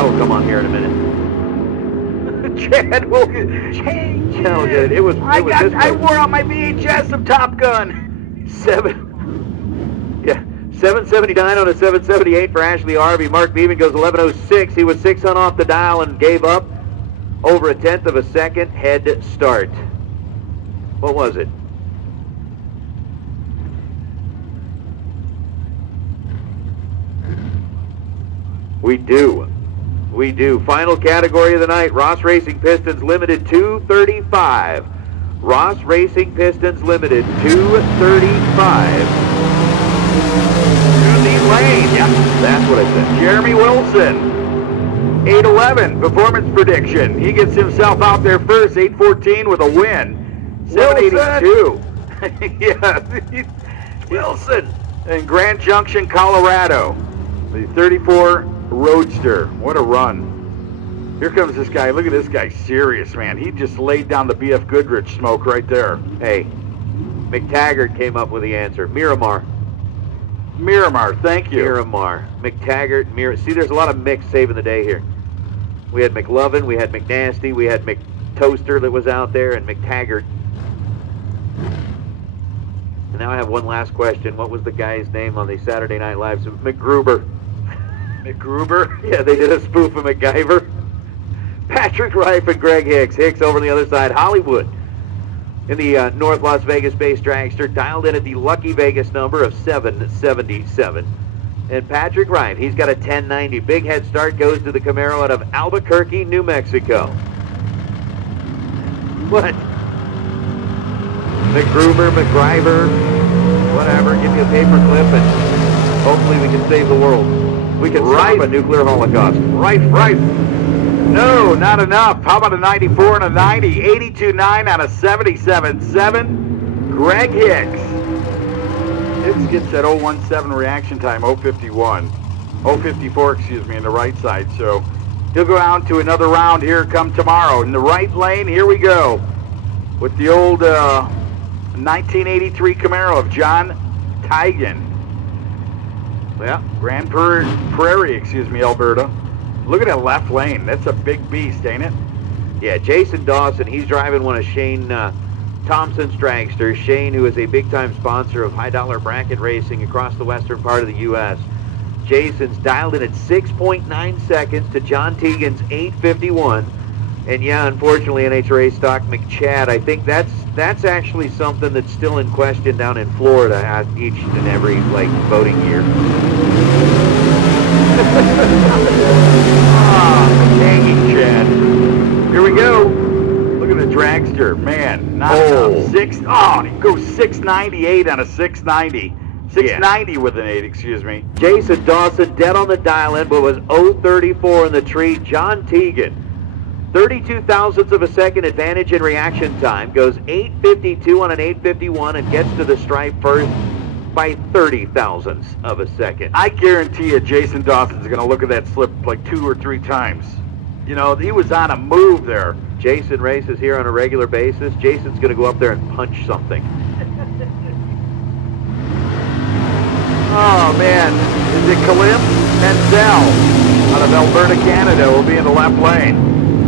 will come on here in a minute. Chad will get it. It was I wore out my VHS of Top Gun. 779 on a 778 for Ashley Harvey. Mark Beaven goes 11:06. He was 6 on off the dial and gave up over 1/10 of a second head start. What was it? We do. Final category of the night, Ross Racing Pistons Limited 235. Ross Racing Pistons Limited 235. Lane, yep, that's what I said. Jeremy Wilson, 8:11 performance prediction. He gets himself out there first, 8:14 with a win. 782. Yeah, Wilson. And Grand Junction, Colorado, the 34 Roadster. What a run. Here comes this guy. Look at this guy. Serious, man. He just laid down the BF Goodrich smoke right there. Hey, McTaggart came up with the answer. Miramar, thank you. Miramar. McTaggart, See, there's a lot of mix saving the day here. We had McLovin, we had McNasty, we had McToaster that was out there, and McTaggart. And now I have one last question. What was the guy's name on the Saturday Night Live? McGruber. McGruber? Yeah, they did a spoof of MacGyver. Patrick Reif and Greg Hicks. Hicks over on the other side. Hollywood in the North Las Vegas-based dragster, dialed in at the lucky Vegas number of 777. And Patrick Reif, he's got a 1090. Big head start goes to the Camaro out of Albuquerque, New Mexico. What? McGruber, McGriver, whatever. Give me a paper clip and hopefully we can save the world. We can stop a nuclear holocaust. Right. No, not enough. How about a 94 and a 90? 82.9 on a 77.7. Greg Hicks. Hicks gets that 017 reaction time, 051. 054, excuse me, in the right side. So he'll go on to another round here come tomorrow. In the right lane, here we go. With the old 1983 Camaro of John Tigan. Yeah, Grand Prairie, excuse me, Alberta. Look at that left lane. That's a big beast, ain't it? Yeah, Jason Dawson, he's driving one of Shane Thompson's dragsters. Shane, who is a big-time sponsor of high-dollar bracket racing across the western part of the U.S. Jason's dialed in at 6.9 seconds to John Teagan's 8:51. And yeah, unfortunately, NHRA stock McChad, I think that's actually something that's still in question down in Florida at each and every voting year. Hanging Chad. Here we go. Look at the dragster, man. Not enough. He goes 698 on a 690. 690 with an 8, excuse me. Jason Dawson dead on the dial in, but was 034 in the tree. John Teagan, 32 thousandths of a second advantage in reaction time, goes 852 on an 851 and gets to the stripe first by 30 thousandths of a second. I guarantee you Jason Dawson's going to look at that slip like 2 or 3 times. You know, he was on a move there. Jason races here on a regular basis. Jason's going to go up there and punch something. Oh, man. Is it Kalim Menzel out of Alberta, Canada, will be in the left lane.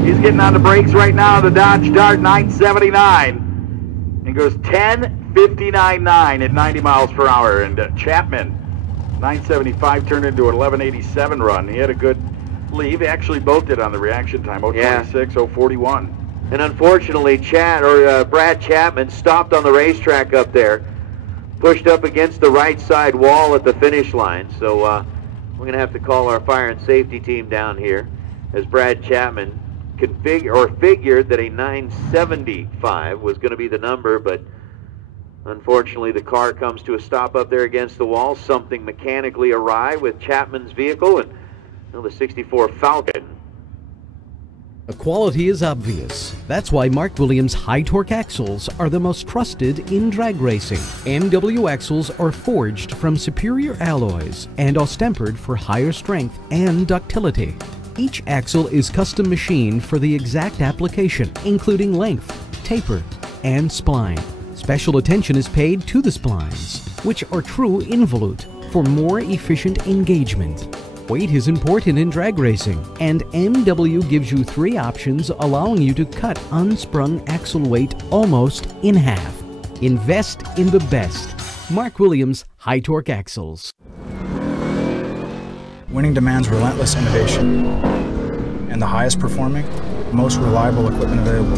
He's getting on the brakes right now. The Dodge Dart 979 and goes 10:59.9 at 90 miles per hour. And Chapman 975 turned into an 1187 run. He had a good leave. Actually, both did on the reaction time. 026, 041. And unfortunately, Brad Chapman stopped on the racetrack up there, pushed up against the right side wall at the finish line. So we're going to have to call our fire and safety team down here, as Brad Chapman figured that a 975 was going to be the number, but unfortunately the car comes to a stop up there against the wall. Something mechanically awry with Chapman's vehicle, and the 64 Falcon. The quality is obvious. That's why Mark Williams high-torque axles are the most trusted in drag racing. MW axles are forged from superior alloys and are tempered for higher strength and ductility. Each axle is custom machined for the exact application, including length, taper, and spline. Special attention is paid to the splines, which are true involute for more efficient engagement. Weight is important in drag racing, and MW gives you 3 options allowing you to cut unsprung axle weight almost in half. Invest in the best. Mark Williams high torque axles. Winning demands relentless innovation and the highest performing, most reliable equipment available.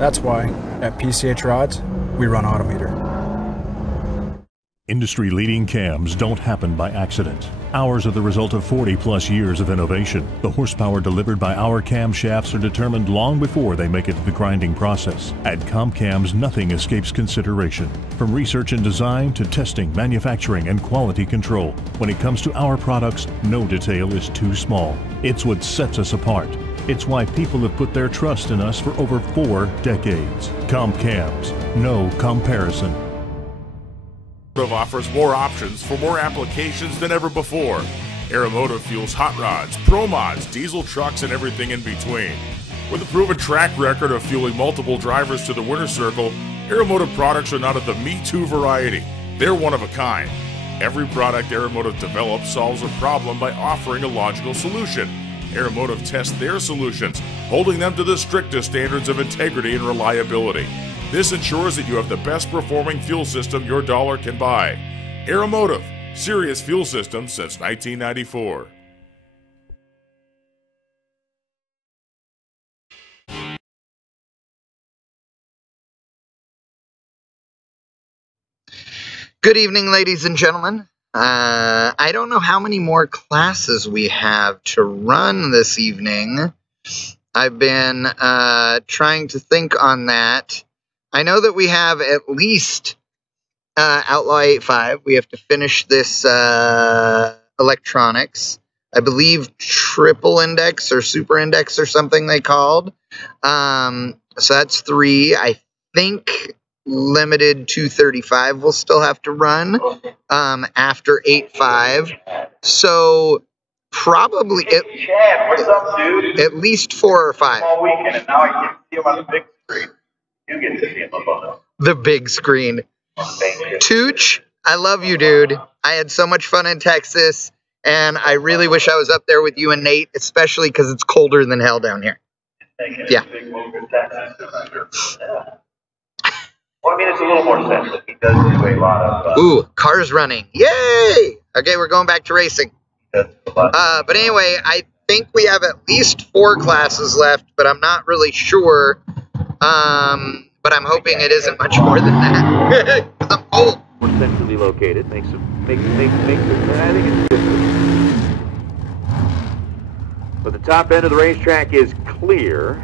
That's why, at PCH Rods, we run Autometer. Industry-leading cams don't happen by accident. Ours are the result of 40-plus years of innovation. The horsepower delivered by our camshafts are determined long before they make it to the grinding process. At CompCams, nothing escapes consideration. From research and design to testing, manufacturing, and quality control. When it comes to our products, no detail is too small. It's what sets us apart. It's why people have put their trust in us for over 4 decades. CompCams, no comparison. Offers more options for more applications than ever before. Aeromotive fuels hot rods, pro mods, diesel trucks, and everything in between. With a proven track record of fueling multiple drivers to the winner's circle, Aeromotive products are not of the Me Too variety. They're one of a kind. Every product Aeromotive develops solves a problem by offering a logical solution. Aeromotive tests their solutions, holding them to the strictest standards of integrity and reliability. This ensures that you have the best performing fuel system your dollar can buy. Aeromotive, serious fuel system since 1994. Good evening, ladies and gentlemen. I don't know how many more classes we have to run this evening. I've been trying to think on that. I know that we have at least Outlaw 8.5. We have to finish this electronics. I believe triple index or super index or something they called. So that's 3. I think limited 235 will still have to run after 8.5. So probably Chad, what's up, dude? at least 4 or 5. All weekend, and now I get to see him on the big screen. You get to see him on The big screen. the Tooch, I love you, dude. I had so much fun in Texas, and I really wish I was up there with you and Nate, especially because it's colder than hell down here. Yeah. Well, I mean, it's a little more sensitive. He does do a lot of... Ooh, cars running. Yay! Okay, we're going back to racing. But anyway, I think we have at least 4 classes left, but I'm not really sure. But I'm hoping it isn't much more than that. Because I'm old. More centrally located makes it, I think it's good. But the top end of the racetrack is clear.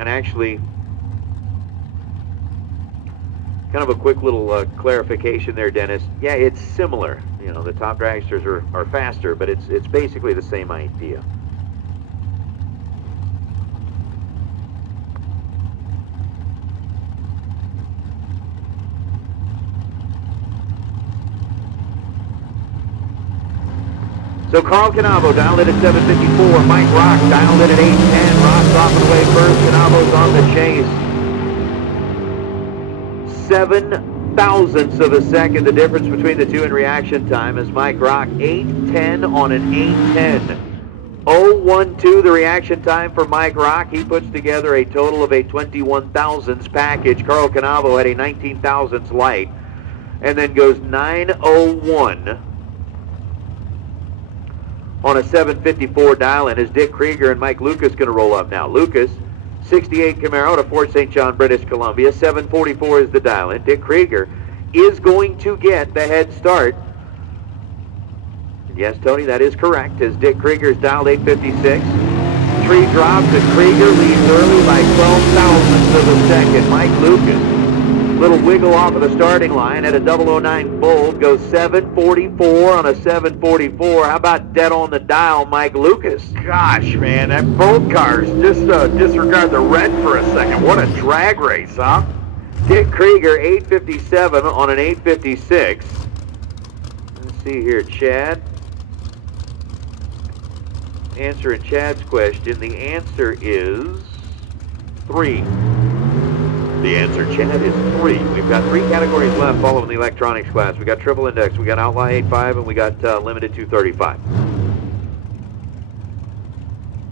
And actually, kind of a quick little clarification there, Dennis. Yeah, it's similar. You know, the top dragsters are faster, but it's basically the same idea. So Carl Canavo dialed in at 754. Mike Rock dialed in at 810. Ross off and away first. Canavo's on the chase. 7 thousandths of a second, the difference between the two in reaction time, as Mike Rock 8:10 on an 8:10. 0-1-2 the reaction time for Mike Rock. He puts together a total of a 21 thousandths package. Carl Canavo had a 19 thousandths light, and then goes 9:01 on a 7:54 dial-in. Is Dick Krieger and Mike Lucas going to roll up now? Lucas, 68 Camaro to Fort St. John, British Columbia. 7:44 is the dial-in. Dick Krieger is going to get the head start. Yes, Tony, that is correct, as Dick Krieger's dialed 8:56. Tree drops and Krieger leads early by 12 thousandths of a second. Mike Lucas, little wiggle off of the starting line at a 009 bulb, goes 7:44 on a 7:44. How about dead on the dial, Mike Lucas? Gosh, man, that both cars, just disregard the red for a second. What a drag race, huh? Dick Krieger, 8:57 on an 8:56. Let's see here, Chad. Answering Chad's question, the answer is 3. The answer, Chad, is 3. We've got 3 categories left following the electronics class. We got triple index, we got outlaw 85, and we got limited 235.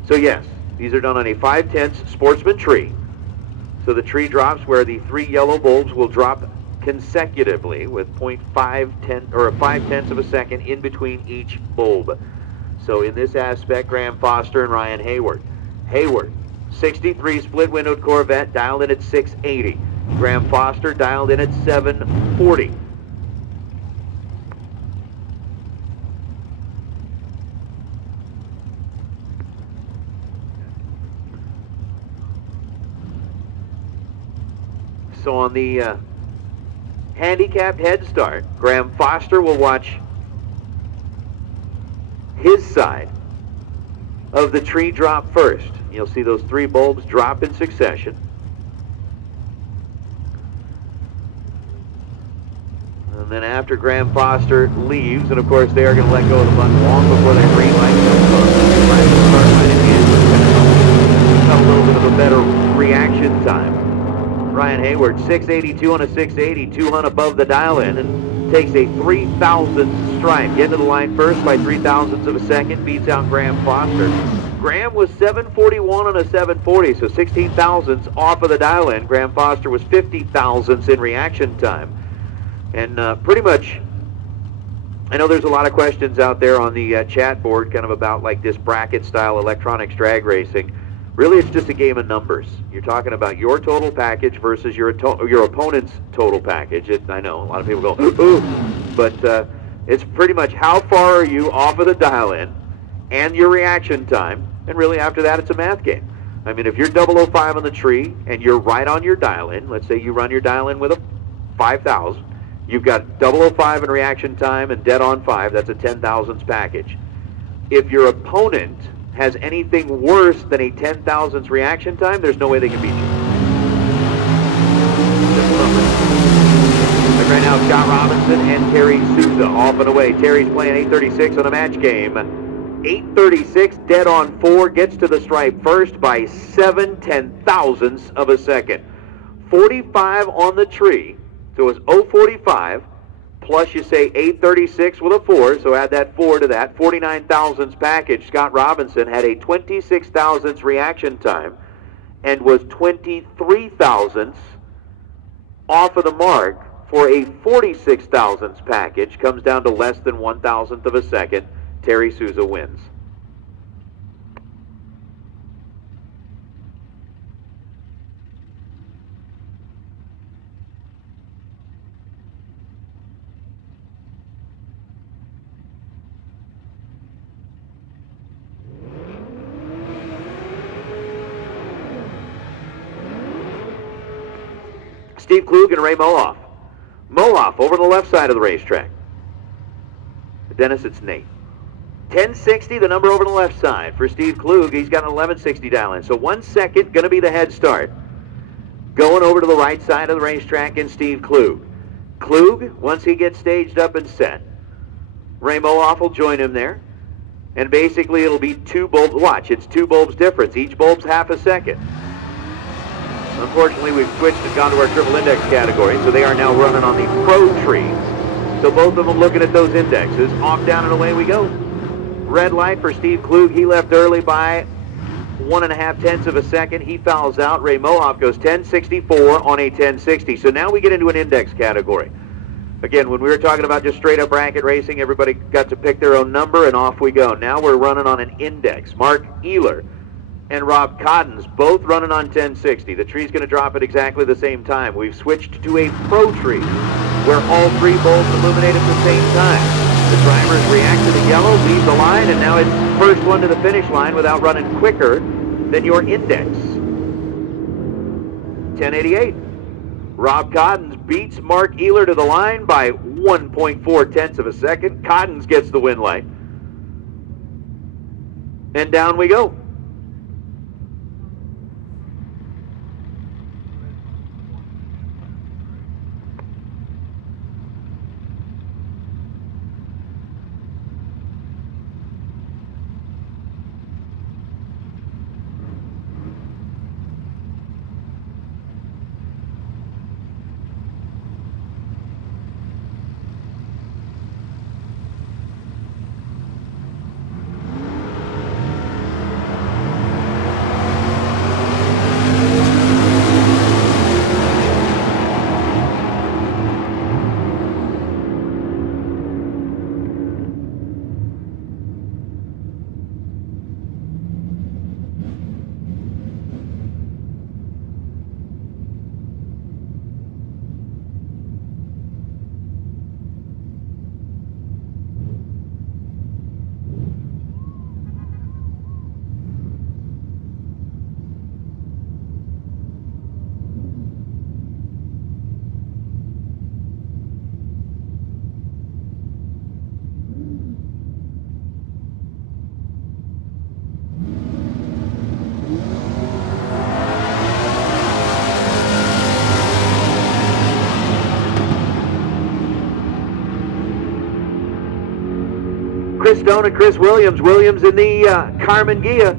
So yes, these are done on a 5/10 Sportsman tree. So the tree drops where the 3 yellow bulbs will drop consecutively with 5/10 of a second in between each bulb. So in this aspect, Graham Foster and Ryan Hayward. Hayward, 63 split-windowed Corvette, dialed in at 680. Graham Foster dialed in at 740. So on the handicapped head start, Graham Foster will watch his side of the tree drop first. You'll see those 3 bulbs drop in succession. And then after Graham Foster leaves, and of course they are going to let go of the button long before that green light comes on. A little bit of a better reaction time. Ryan Hayward, 682 on a 680, 200 above the dial-in, and takes a 3 thousandths stripe. Get to the line first by 3 thousandths of a second, beats out Graham Foster. Graham was 741 on a 740, so 16 thousandths off of the dial-in. Graham Foster was 50 thousandths in reaction time. And pretty much, I know there's a lot of questions out there on the chat board kind of about like this bracket-style electronics drag racing. Really, it's just a game of numbers. You're talking about your total package versus your opponent's total package. I know, a lot of people go, ooh, but it's pretty much how far are you off of the dial-in and your reaction time, and really after that, it's a math game. I mean, if you're 005 on the tree and you're right on your dial-in, let's say you run your dial-in with a 5,000, you've got 005 in reaction time and dead on 5, that's a 10 thousandths package. If your opponent has anything worse than a 10 thousandths reaction time, there's no way they can beat you. Like right now, Scott Robinson and Terry Souza off and away. Terry's playing 836 on a match game. 836 dead on 4, gets to the stripe first by 7 10,000ths of a second. 45 on the tree, so it's 045. Plus you say 836 with a 4, so add that 4 to that. 49 thousandths package. Scott Robinson had a 26 thousandths reaction time and was 23 thousandths off of the mark for a 46 thousandths package. Comes down to less than 1 thousandth of a second. Terry Souza wins. Steve Klug and Ray Moloff. Moloff over the left side of the racetrack. Dennis, it's Nate. 1060, the number over the left side. For Steve Klug, he's got an 1160 dial-in. So 1 second, going to be the head start. Going over to the right side of the racetrack in Steve Klug. Klug, once he gets staged up and set, Ray Moloff will join him there. And basically it'll be 2 bulbs. Watch, it's 2 bulbs difference. Each bulb's half a second. Unfortunately, we've switched and gone to our triple index category, so they are now running on the Pro Tree. So both of them looking at those indexes. Off, down, and away we go. Red light for Steve Klug. He left early by 1.5 tenths of a second. He fouls out. Ray Mohoff goes 10.64 on a 10.60. So now we get into an index category. Again, when we were talking about just straight up bracket racing, everybody got to pick their own number, and off we go. Now we're running on an index. Mark Ehler and Rob Cottons both running on 1060. The tree's going to drop at exactly the same time. We've switched to a Pro Tree where all three bolts illuminate at the same time. The drivers react to the yellow, leave the line, and now it's first one to the finish line without running quicker than your index. 1088. Rob Cottons beats Mark Ehler to the line by 1.4 tenths of a second. Cottons gets the win light. And down we go. Chris Stone and Chris Williams. Williams in the Carmen Gia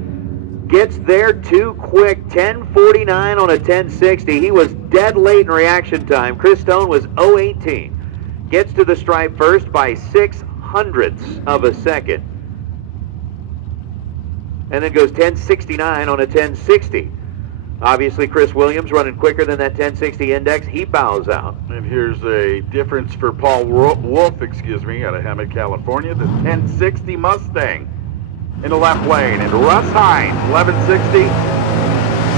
gets there too quick. 10:49 on a 10:60. He was dead late in reaction time. Chris Stone was 0:18. Gets to the stripe first by 0.06 of a second. And then goes 10:69 on a 10:60. Obviously, Chris Williams running quicker than that 1060 index. He bows out. And here's a difference for Paul Wolf, out of Hemet, California. The 1060 Mustang in the left lane. And Russ Hines, 1160.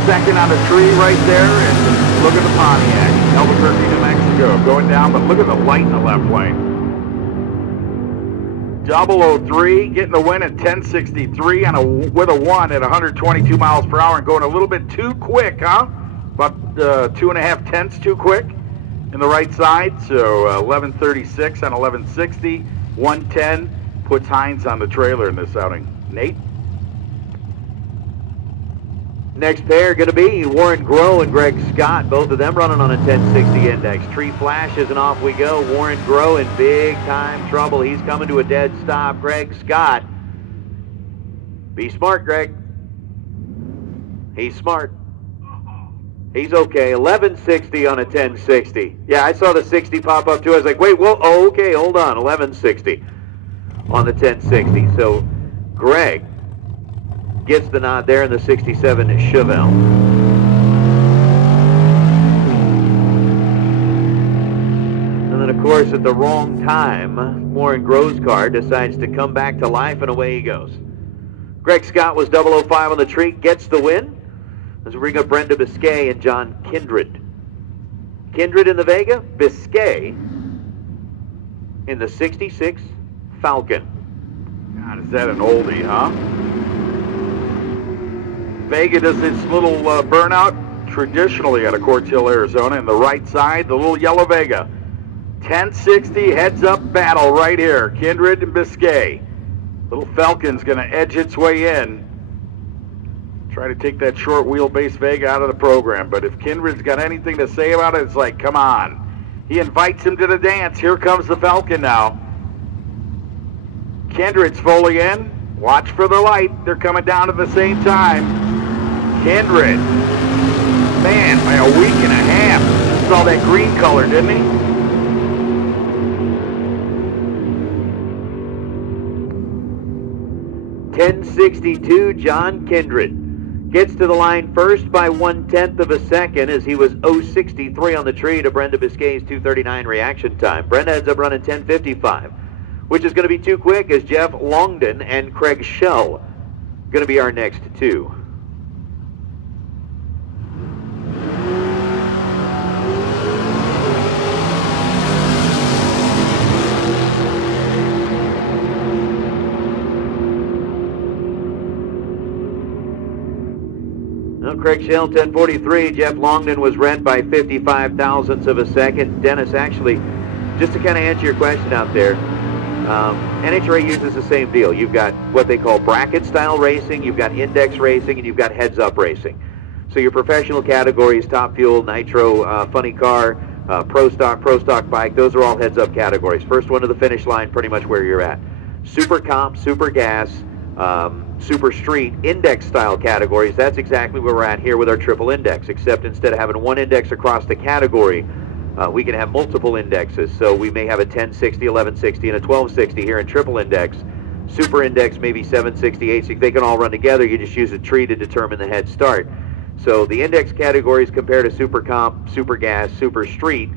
Second on the tree right there. And look at the Pontiac. Albuquerque, New Mexico. Going down, but look at the light in the left lane. 003 getting the win at 1063 with a 1 at 122 miles per hour and going a little bit too quick, huh? About 2.5 tenths too quick in the right side. So 1136 on 1160, 110 puts Hines on the trailer in this outing. Nate? Next pair going to be Warren Groh and Greg Scott, both of them running on a 1060 index. Tree flashes and off we go. Warren Groh in big time trouble. He's coming to a dead stop. Greg Scott. Be smart, Greg. He's smart. He's okay. 1160 on a 1060. Yeah, I saw the 60 pop up too. I was like, wait, whoa, oh, okay, hold on. 1160 on the 1060. So Greg gets the nod there in the 67 Chevelle. And then, of course, at the wrong time, Warren Groh's car decides to come back to life, and away he goes. Greg Scott was 005 on the tree, gets the win. As we bring up Brenda Biscay and John Kindred. Kindred in the Vega, Biscay in the 66 Falcon. God, is that an oldie, huh? Vega does its little burnout traditionally out of Court Hill, Arizona. In the right side, the little yellow Vega. 1060 heads-up battle right here. Kindred and Biscay. Little Falcon's going to edge its way in. Try to take that short wheelbase Vega out of the program. But if Kindred's got anything to say about it, it's like, come on. He invites him to the dance. Here comes the Falcon now. Kindred's fully in. Watch for the light. They're coming down at the same time. Kindred Man, by a week and a half. Saw that green color, didn't he? .1062, John Kindred gets to the line first by 1/10 of a second as he was 0.63 on the tree to Brenda Biscay's 2:39 reaction time. Brenda ends up running 10:55, which is going to be too quick as Jeff Longden and Craig Schell going to be our next two. Craig Schell, 10:43. Jeff Longden was red by 55 thousandths of a second. Dennis, actually, just to kind of answer your question out there, NHRA uses the same deal. You've got what they call bracket-style racing, you've got index racing, and you've got heads-up racing. So your professional categories, Top Fuel, Nitro, Funny Car, Pro Stock Bike, those are all heads-up categories. First one to the finish line, pretty much where you're at. Super Comp, Super Gas, Super Street index style categories, that's exactly where we're at here with our triple index, except instead of having one index across the category, we can have multiple indexes. So we may have a 1060, 1160, and a 1260 here in triple index. Super index maybe 760, 860, they can all run together. You just use a tree to determine the head start. So the index categories compare to Super Comp, Super Gas, Super Street.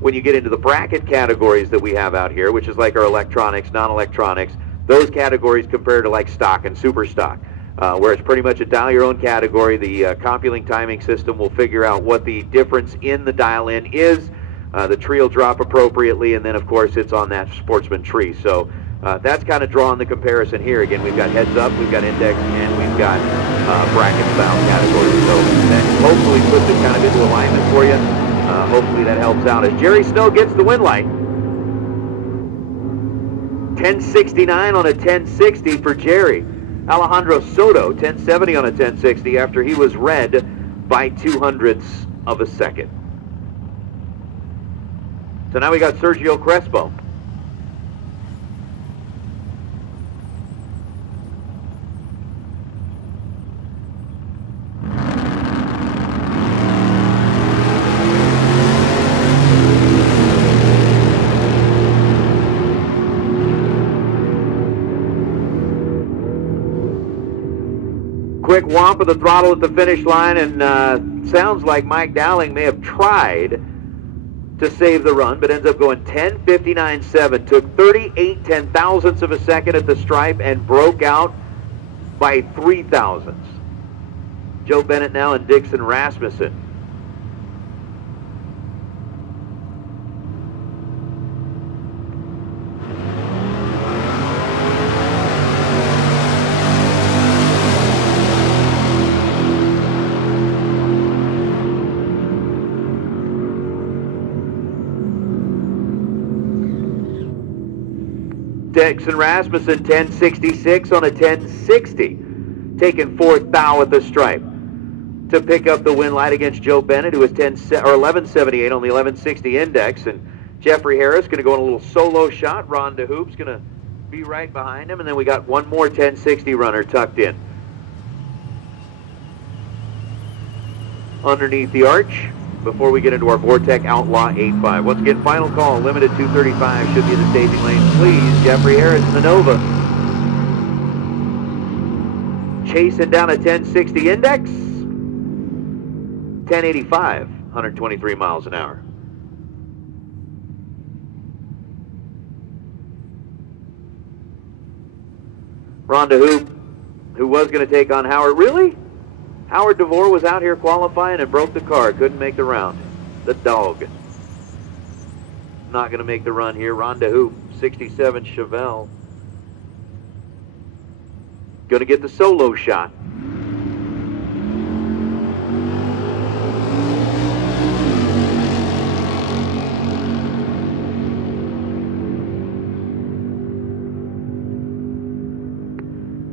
When you get into the bracket categories that we have out here, which is like our electronics, non-electronics, those categories compare to like stock and super stock, where it's pretty much a dial your own category. The CompuLink timing system will figure out what the difference in the dial-in is. The tree will drop appropriately, and then of course it's on that sportsman tree. So that's kind of drawing the comparison here. Again, we've got heads up, we've got index, and we've got bracket style categories. So that hopefully puts it kind of into alignment for you. Hopefully that helps out as Jerry Snow gets the win light. 1069 on a 1060 for Jerry. Alejandro Soto, 1070 on a 1060 after he was red by 0.02 of a second. So now we got Sergio Crespo. Quick whomp of the throttle at the finish line, and sounds like Mike Dowling may have tried to save the run, but ends up going 10:59.7. Took 38 ten-thousandths of a second at the stripe and broke out by 3 thousandths. Joe Bennett now and Dixon Rasmussen. Dixon Rasmussen, 1066 on a 1060, taking 4th thou at the stripe to pick up the win light against Joe Bennett, who was 1178 on the 1160 index, and Jeffrey Harris going to go on a little solo shot. Ron DeHoop's going to be right behind him, and then we got one more 1060 runner tucked in underneath the arch before we get into our Vortec Outlaw 8.5. Once again, final call, limited 235, should be in the staging lane. Please, Jeffrey Harris in the Nova. Chasing down a 1060 index. 1085, 123 miles an hour. Ron DeHoop, who was going to take on Howard. Really? Howard DeVore was out here qualifying and broke the car. Couldn't make the round. The dog. Not going to make the run here. Ron DeHoop, 67 Chevelle. Going to get the solo shot.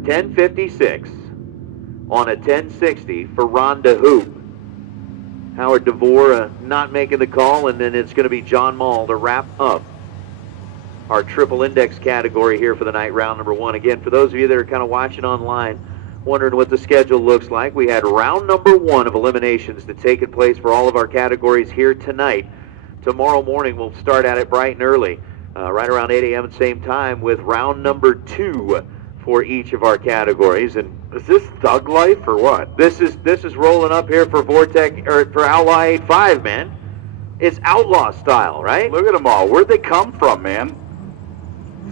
.1056 on a 1060 for Ron DeHoop. Howard DeVore not making the call, and then it's going to be John Mall to wrap up our triple index category here for the night, round number 1. Again, for those of you that are kind of watching online, wondering what the schedule looks like, we had round number 1 of eliminations that's taken place for all of our categories here tonight. Tomorrow morning we'll start at it bright and early, right around 8 a.m. at the same time, with round number 2 for each of our categories. And Is this Thug Life or what? this is rolling up here for Vortex, or for Outlaw 85, man. It's outlaw style, right? Look at them all. Where'd they come from, man?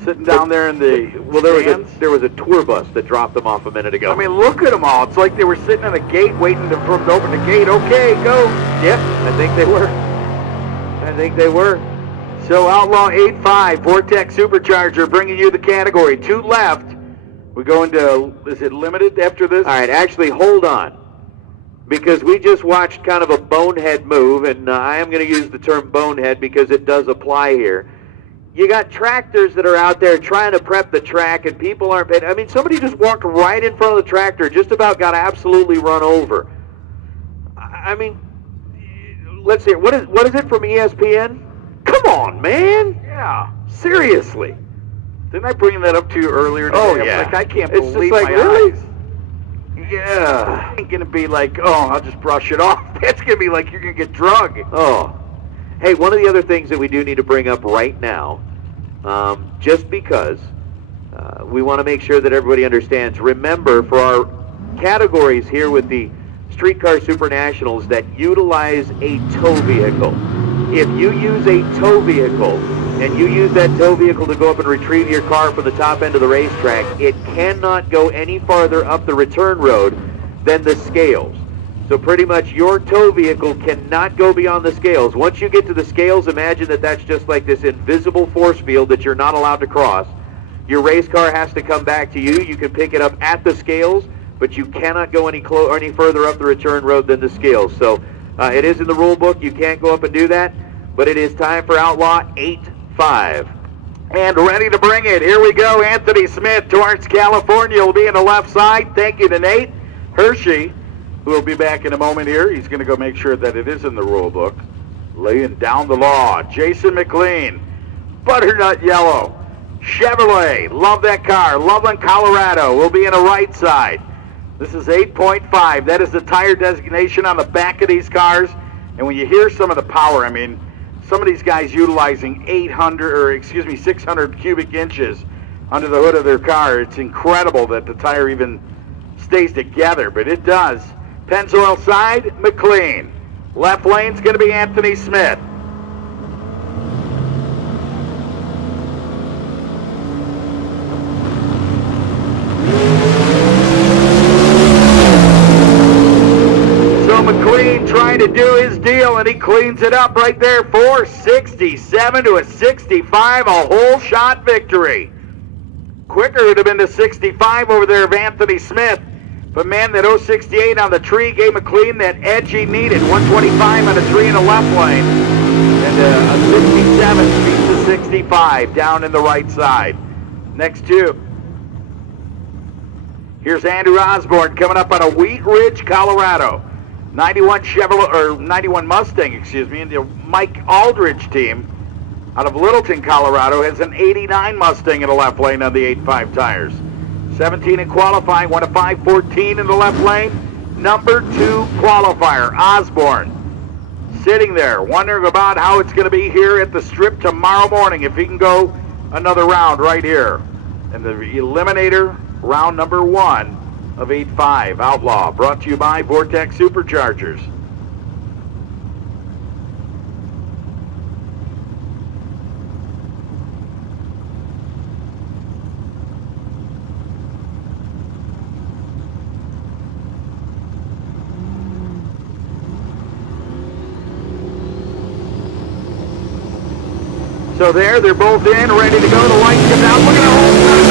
Sitting down there in the stands? There was a tour bus that dropped them off a minute ago. I mean, look at them all. It's like they were sitting at a gate waiting for them to open the gate. Okay, go. Yeah, I think they were. So Outlaw 85, Vortex Supercharger, bringing you the category. 2 left. We go into, is it limited after this? All right, actually, hold on. Because we just watched kind of a bonehead move, and I am going to use the term bonehead because it does apply here. You got tractors that are out there trying to prep the track, and people aren't paying. I mean, somebody just walked right in front of the tractor, just about got absolutely run over. I mean, let's see. What is it from ESPN? Come on, man. Yeah. Seriously. Didn't I bring that up to you earlier today? Oh, I'm yeah. like, I can't It's just believe like, my really? eyes. Yeah. It ain't going to be like, oh, I'll just brush it off. That's going to be like you're going to get drug. Oh. Hey, one of the other things that we do need to bring up right now, just because we want to make sure that everybody understands, remember, for our categories here with the Streetcar Super Nationals that utilize a tow vehicle, if you use a tow vehicle and you use that tow vehicle to go up and retrieve your car from the top end of the racetrack, it cannot go any farther up the return road than the scales. So pretty much your tow vehicle cannot go beyond the scales. Once you get to the scales, imagine that that's just like this invisible force field that you're not allowed to cross. Your race car has to come back to you. You can pick it up at the scales, but you cannot go any further up the return road than the scales. So it is in the rule book. You can't go up and do that, but it is time for Outlaw 85. And ready to bring it. Here we go. Anthony Smith, Torrance, California, will be in the left side. Thank you to Nate Hershey, who will be back in a moment here. He's going to go make sure that it is in the rule book. Laying down the law. Jason McLean, Butternut Yellow, Chevrolet, love that car. Loveland, Colorado, will be in the right side. This is 8.5. That is the tire designation on the back of these cars. And when you hear some of the power, I mean, some of these guys utilizing 600 cubic inches under the hood of their car. It's incredible that the tire even stays together, but it does. Pennzoil side, McLean. Left lane's going to be Anthony Smith. So McLean trying to do his deal, and he cleans it up right there. 467 to a 65, a whole shot victory. Quicker it would have been to 65 over there of Anthony Smith. But man, that 068 on the tree gave McLean that edge he needed. 125 on the tree in the left lane. And a 67 beats the 65 down in the right side. Next two. Here's Andrew Osborne coming up out of Wheat Ridge, Colorado. 91 Chevrolet, or 91 Mustang, excuse me, and the Mike Aldridge team out of Littleton, Colorado has an 89 Mustang in the left lane on the 8.5 tires. 17 in qualifying, 1 to 5.14 in the left lane. Number 2 qualifier, Osborne, sitting there wondering about how it's going to be here at the strip tomorrow morning, if he can go another round right here. And the Eliminator, round number 1 of 8.5 Outlaw, brought to you by Vortex Superchargers. So there, they're both in, ready to go. The lights come down. Look at the whole shot.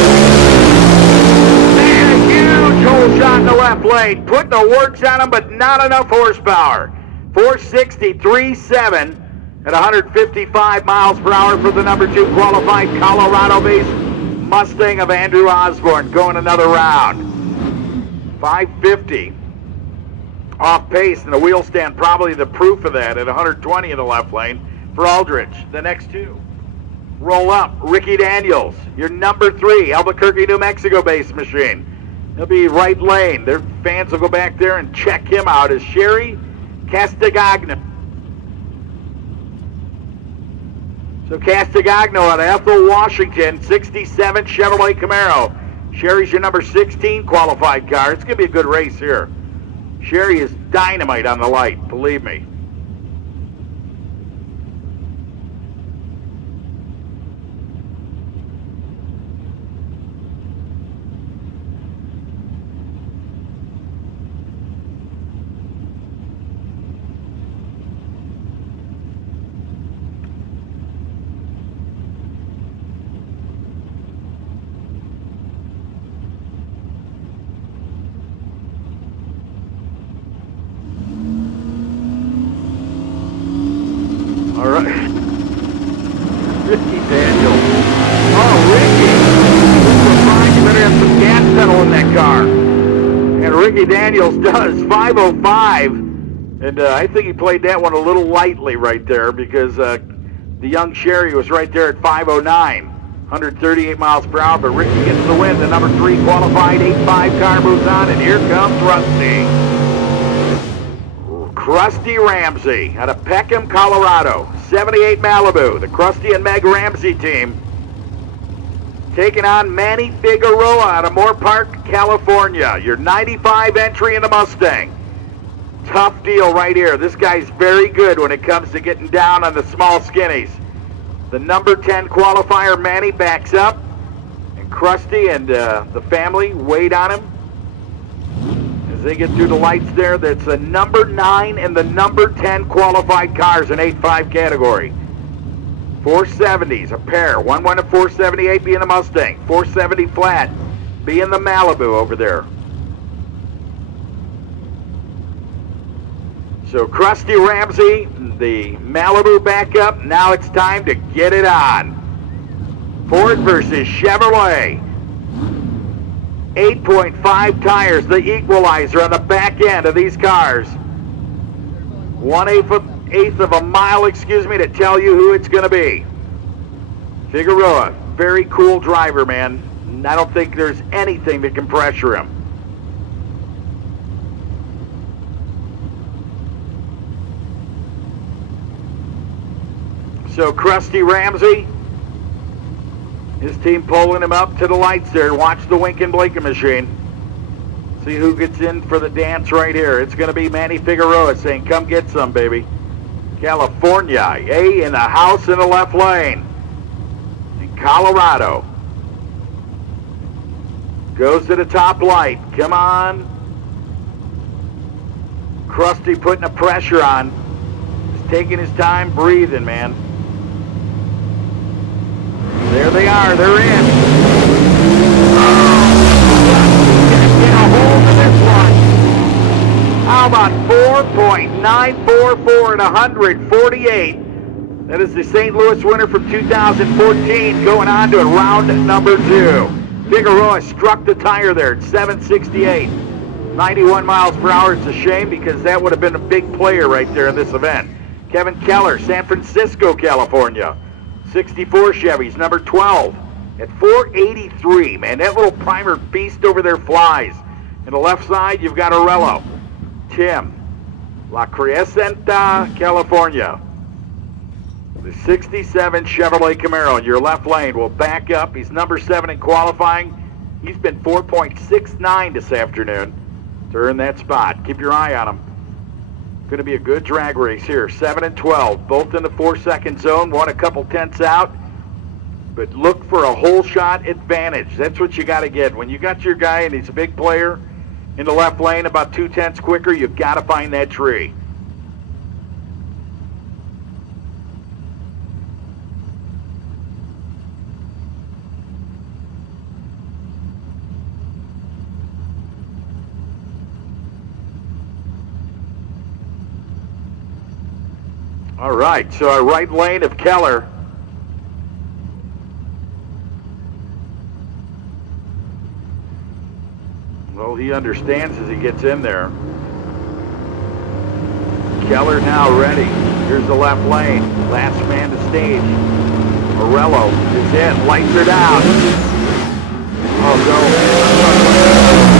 Man, a huge hole shot in the left lane. Putting the works on them, but not enough horsepower. 463.7 at 155 miles per hour for the number 2 qualified Colorado-based Mustang of Andrew Osborne, going another round. 550 off pace, and the wheel stand probably the proof of that at 120 in the left lane for Aldridge. The next two. Roll up, Ricky Daniels, your number 3 Albuquerque, New Mexico based machine. He'll be right lane. Their fans will go back there and check him out as Sherry Castagagno. So Castagagno out of Ethel, Washington, 67 Chevrolet Camaro. Sherry's your number 16 qualified car. It's going to be a good race here. Sherry is dynamite on the light, believe me. All right. Ricky Daniels. Oh, Ricky. Surprise, you better have some gas pedal in that car. And Ricky Daniels does 5:05. And I think he played that one a little lightly right there because the young Sherry was right there at 5:09. 138 miles per hour, but Ricky gets the win. The number 3 qualified 8.5 car moves on, and here comes Rusty. Krusty Ramsey out of Peckham, Colorado. 78 Malibu, the Krusty and Meg Ramsey team. Taking on Manny Figueroa out of Moore Park, California. Your 95 entry in the Mustang. Tough deal right here. This guy's very good when it comes to getting down on the small skinnies. The number 10 qualifier, Manny, backs up. And Krusty and the family wait on him. They get through the lights there. That's the number 9 and the number 10 qualified cars in 8.5 category. 470s, a pair. 1 at 478 being the Mustang. 470 flat being the Malibu over there. So Krusty Ramsey, the Malibu backup. Now it's time to get it on. Ford versus Chevrolet. 8.5 tires, the equalizer on the back end of these cars. 1/8 of a mile, to tell you who it's going to be. Figueroa, very cool driver, man. I don't think there's anything that can pressure him. So Krusty Ramsey, his team pulling him up to the lights there. Watch the winking blinking machine. See who gets in for the dance right here. It's going to be Manny Figueroa saying, come get some, baby. California, in the house in the left lane. In Colorado. Goes to the top light. Come on. Krusty putting the pressure on. He's taking his time, breathing, man. There they are, they're in. Get a hold of this one. How about 4.944 at 148? That is the St. Louis winner from 2014 going on to round number 2. Figueroa struck the tire there at 768. 91 miles per hour. It's a shame because that would have been a big player right there in this event. Kevin Keller, San Francisco, California. 64 Chevys, number 12 at 483. Man, that little primer beast over there flies. On the left side, you've got Arello. Tim, La Crescenta, California. The 67 Chevrolet Camaro in your left lane will back up. He's number 7 in qualifying. He's been 4.69 this afternoon to earn that spot. Keep your eye on him. Going to be a good drag race here. 7 and 12, both in the 4-second zone. One a couple tenths out, but look for a whole shot advantage. That's what you got to get. When you got your guy and he's a big player in the left lane, about 2 tenths quicker, you've got to find that tree. All right, so our right lane of Keller. Well, he understands as he gets in there. Keller now ready. Here's the left lane. Last man to stage. Arello is in. Lights are down. Oh,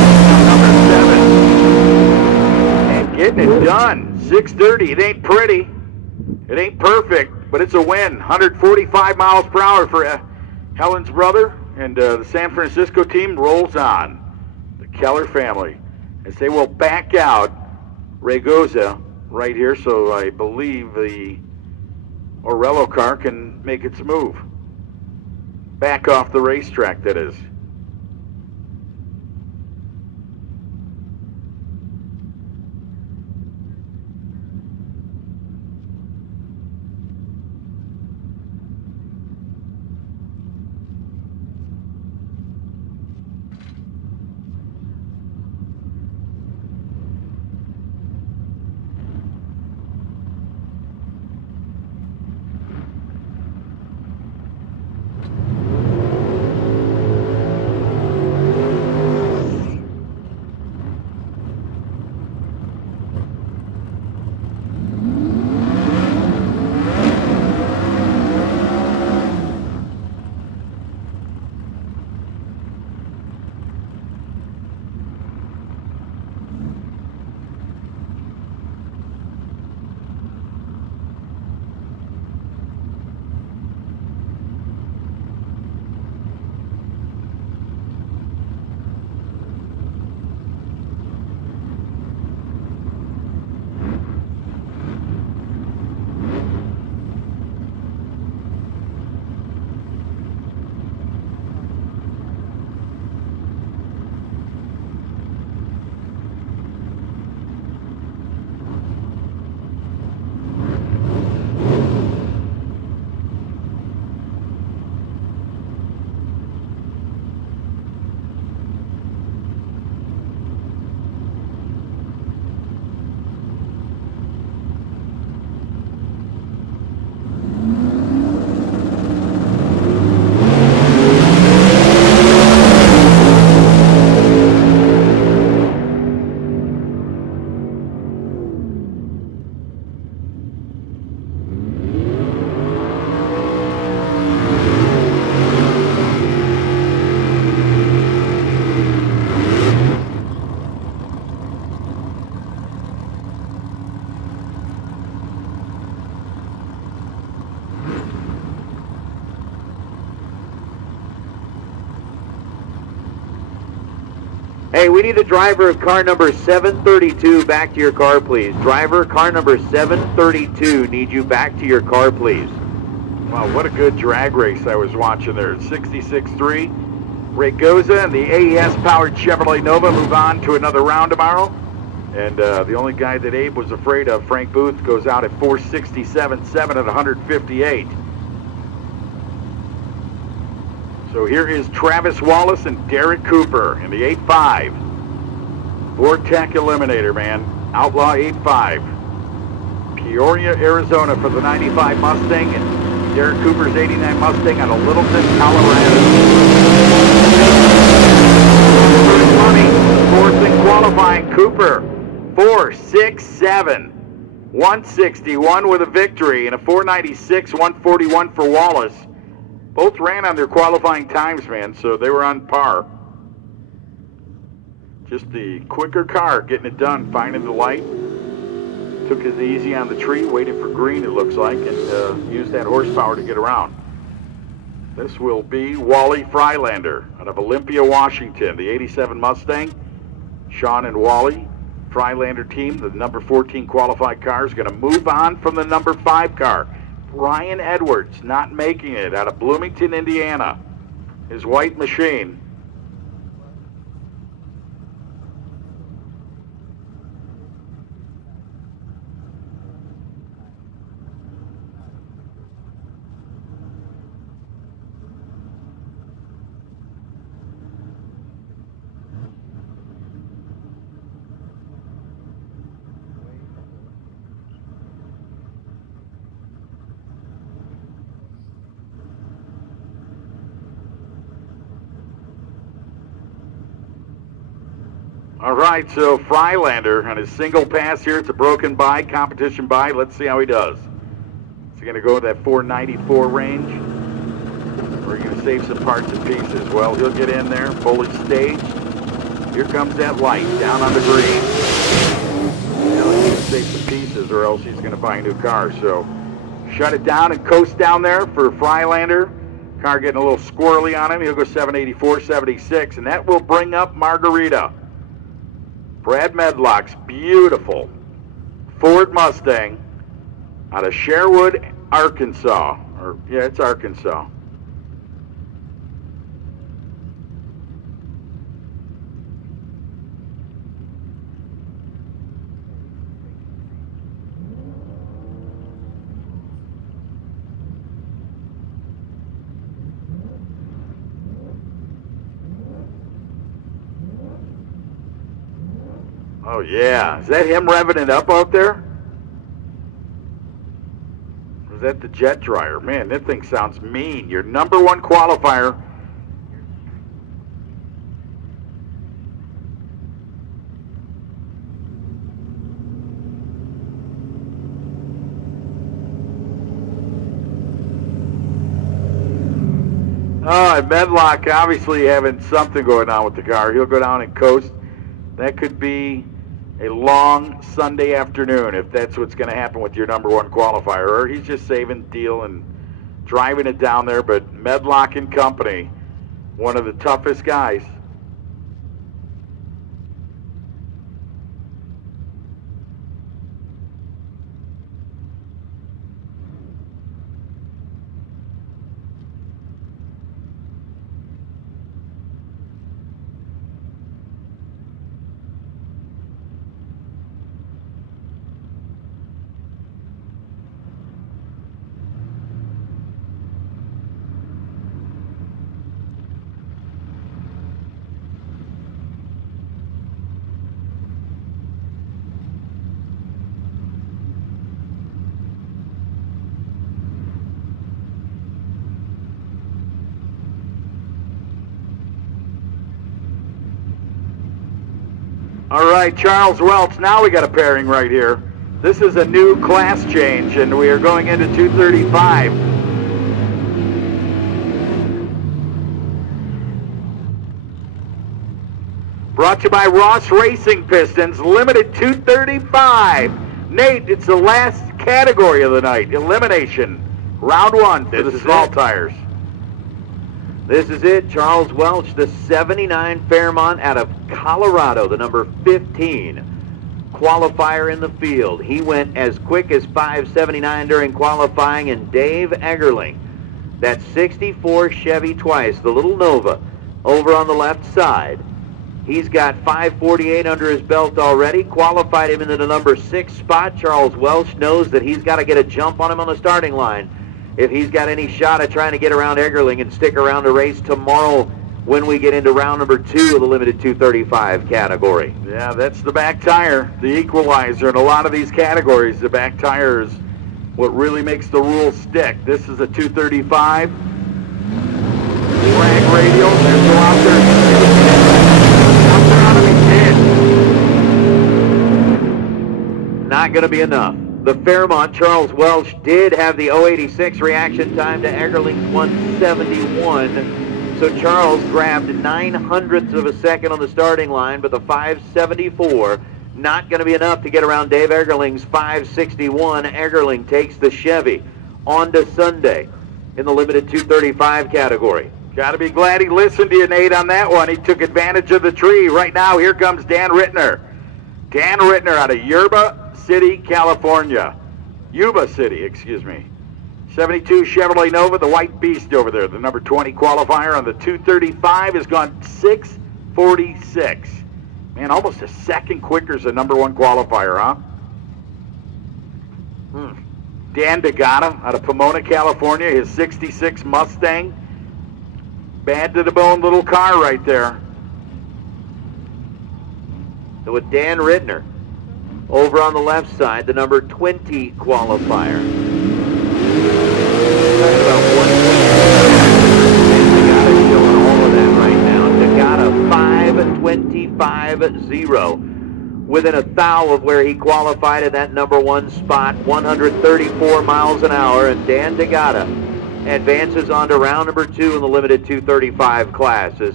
no. Getting it done. 6:30. It ain't pretty. It ain't perfect, but it's a win. 145 miles per hour for Helen's brother, and the San Francisco team rolls on. The Keller family, as they will back out Ragoza right here, so I believe the Orello car can make its move. Back off the racetrack, that is. Hey, we need the driver of car number 732 back to your car, please. Driver, car number 732, need you back to your car, please. Wow, what a good drag race I was watching there. 66.3. Ragoza and the AES-powered Chevrolet Nova move on to another round tomorrow. And the only guy that Abe was afraid of, Frank Booth, goes out at 467.7 at 158. So here is Travis Wallace and Derek Cooper in the 8.5. Vortec Eliminator, man. Outlaw 8.5. Peoria, Arizona for the 95 Mustang, and Derek Cooper's 89 Mustang out of Littleton, Colorado. Fourth in qualifying, Cooper. 4.67. 161 with a victory, and a 4.96, 141 for Wallace. Both ran on their qualifying times, man, so they were on par. Just the quicker car getting it done, finding the light. Took it easy on the tree, waited for green, it looks like, and used that horsepower to get around. This will be Wally Freilander out of Olympia, Washington, the 87 Mustang. Sean and Wally, Freilander team, the number 14 qualified car, is going to move on from the number 5 car. Ryan Edwards not making it out of Bloomington, Indiana. His white machine. All right, so Freilander on his single pass here. It's a broken by, competition by. Let's see how he does. Is he going to go with that 494 range? Or are you going to save some parts and pieces? Well, he'll get in there, fully staged. Here comes that light down on the green. save some pieces, or else he's going to buy a new car. So shut it down and coast down there for Freilander. Car getting a little squirrely on him. He'll go 784, 76, and that will bring up Margarita. Brad Medlock's beautiful Ford Mustang out of Sherwood, Arkansas. Or, yeah, it's Arkansas. Oh, yeah. Is that him revving it up out there? Or is that the jet dryer? Man, that thing sounds mean. Your #1 qualifier. Oh, and Medlock obviously having something going on with the car. He'll go down and coast. That could be a long Sunday afternoon if that's what's going to happen with your #1 qualifier, or he's just saving the deal and driving it down there. But Medlock and company, one of the toughest guys. All right, Charles Welch, now we got a pairing right here. This is a new class change, and we are going into 235. Brought to you by Ross Racing Pistons, limited 235. Nate, it's the last category of the night, elimination. Round 1 for the small tires. This is it, Charles Welch, the 79 Fairmont out of Colorado, the number 15 qualifier in the field. He went as quick as 5:79 during qualifying, and Dave Eggerling, that 64 Chevy Twice, the little Nova, over on the left side. He's got 5:48 under his belt already, qualified him into the number 6 spot. Charles Welch knows that he's got to get a jump on him on the starting line if he's got any shot at trying to get around Eggerling and stick around the race tomorrow when we get into round number 2 of the limited 235 category. Yeah, that's the back tire, the equalizer in a lot of these categories. The back tire is what really makes the rules stick. This is a 235. Drag radial, there's go out there. Out there on him, he did. Not going to be enough. The Fairmont, Charles Welch, did have the 086 reaction time to Eggerling's 171. So Charles grabbed 900ths of a second on the starting line, but the 574, not going to be enough to get around Dave Eggerling's 561. Eggerling takes the Chevy on to Sunday in the limited 235 category. Got to be glad he listened to you, Nate, on that one. He took advantage of the tree. Right now, here comes Dan Rittner. Dan Rittner out of Yuba City, California. Yuba City, excuse me. 72 Chevrolet Nova, the white beast over there. The number 20 qualifier on the 235 has gone 6:46. Man, almost a second quicker as the #1 qualifier, huh? Dan DeGata out of Pomona, California. His 66 Mustang. Bad to the bone little car right there. So with Dan Rittner over on the left side, the number 20 qualifier. About 1.5. DeGata showing all of that right now. DeGata 5:25.0. Within a thou of where he qualified at that #1 spot, 134 miles an hour, and Dan DeGata advances on to round number 2 in the limited 235 classes.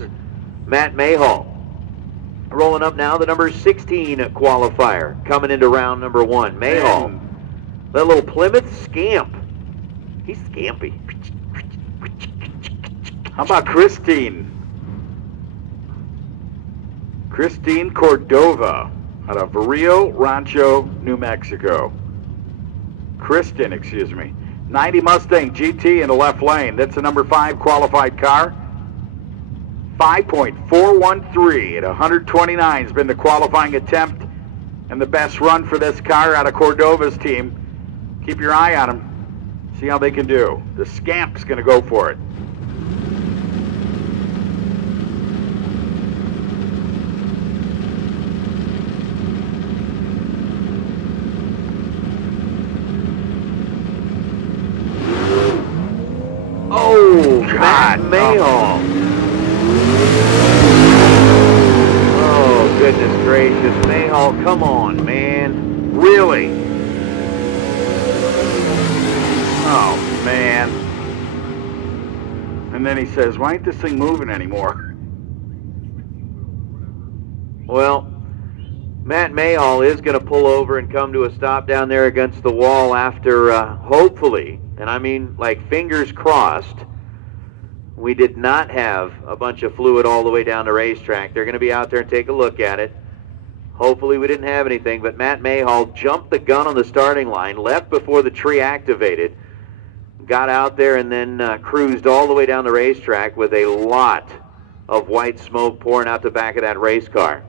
Matt Mayhall Rolling up now, the number 16 qualifier. Coming into round number 1. Mayhall. That little Plymouth scamp. He's scampy. How about Christine? Christine Cordova out of Rio Rancho, New Mexico. Kristen, excuse me. 90 Mustang GT in the left lane. That's the number 5 qualified car. 5.413 at 129 has been the qualifying attempt and the best run for this car out of Cordova's team. Keep your eye on them. See how they can do. The Scamp's going to go for it. Oh, God, Mayhall. Oh, goodness gracious. Mayhall, come on, man. Really? Oh, man. And then he says, why ain't this thing moving anymore? Well, Matt Mayhall is going to pull over and come to a stop down there against the wall after, hopefully, and I mean, like, fingers crossed, we did not have a bunch of fluid all the way down the racetrack. They're going to be out there and take a look at it. Hopefully we didn't have anything, but Matt Mayhall jumped the gun on the starting line, left before the tree activated, got out there and then cruised all the way down the racetrack with a lot of white smoke pouring out the back of that race car.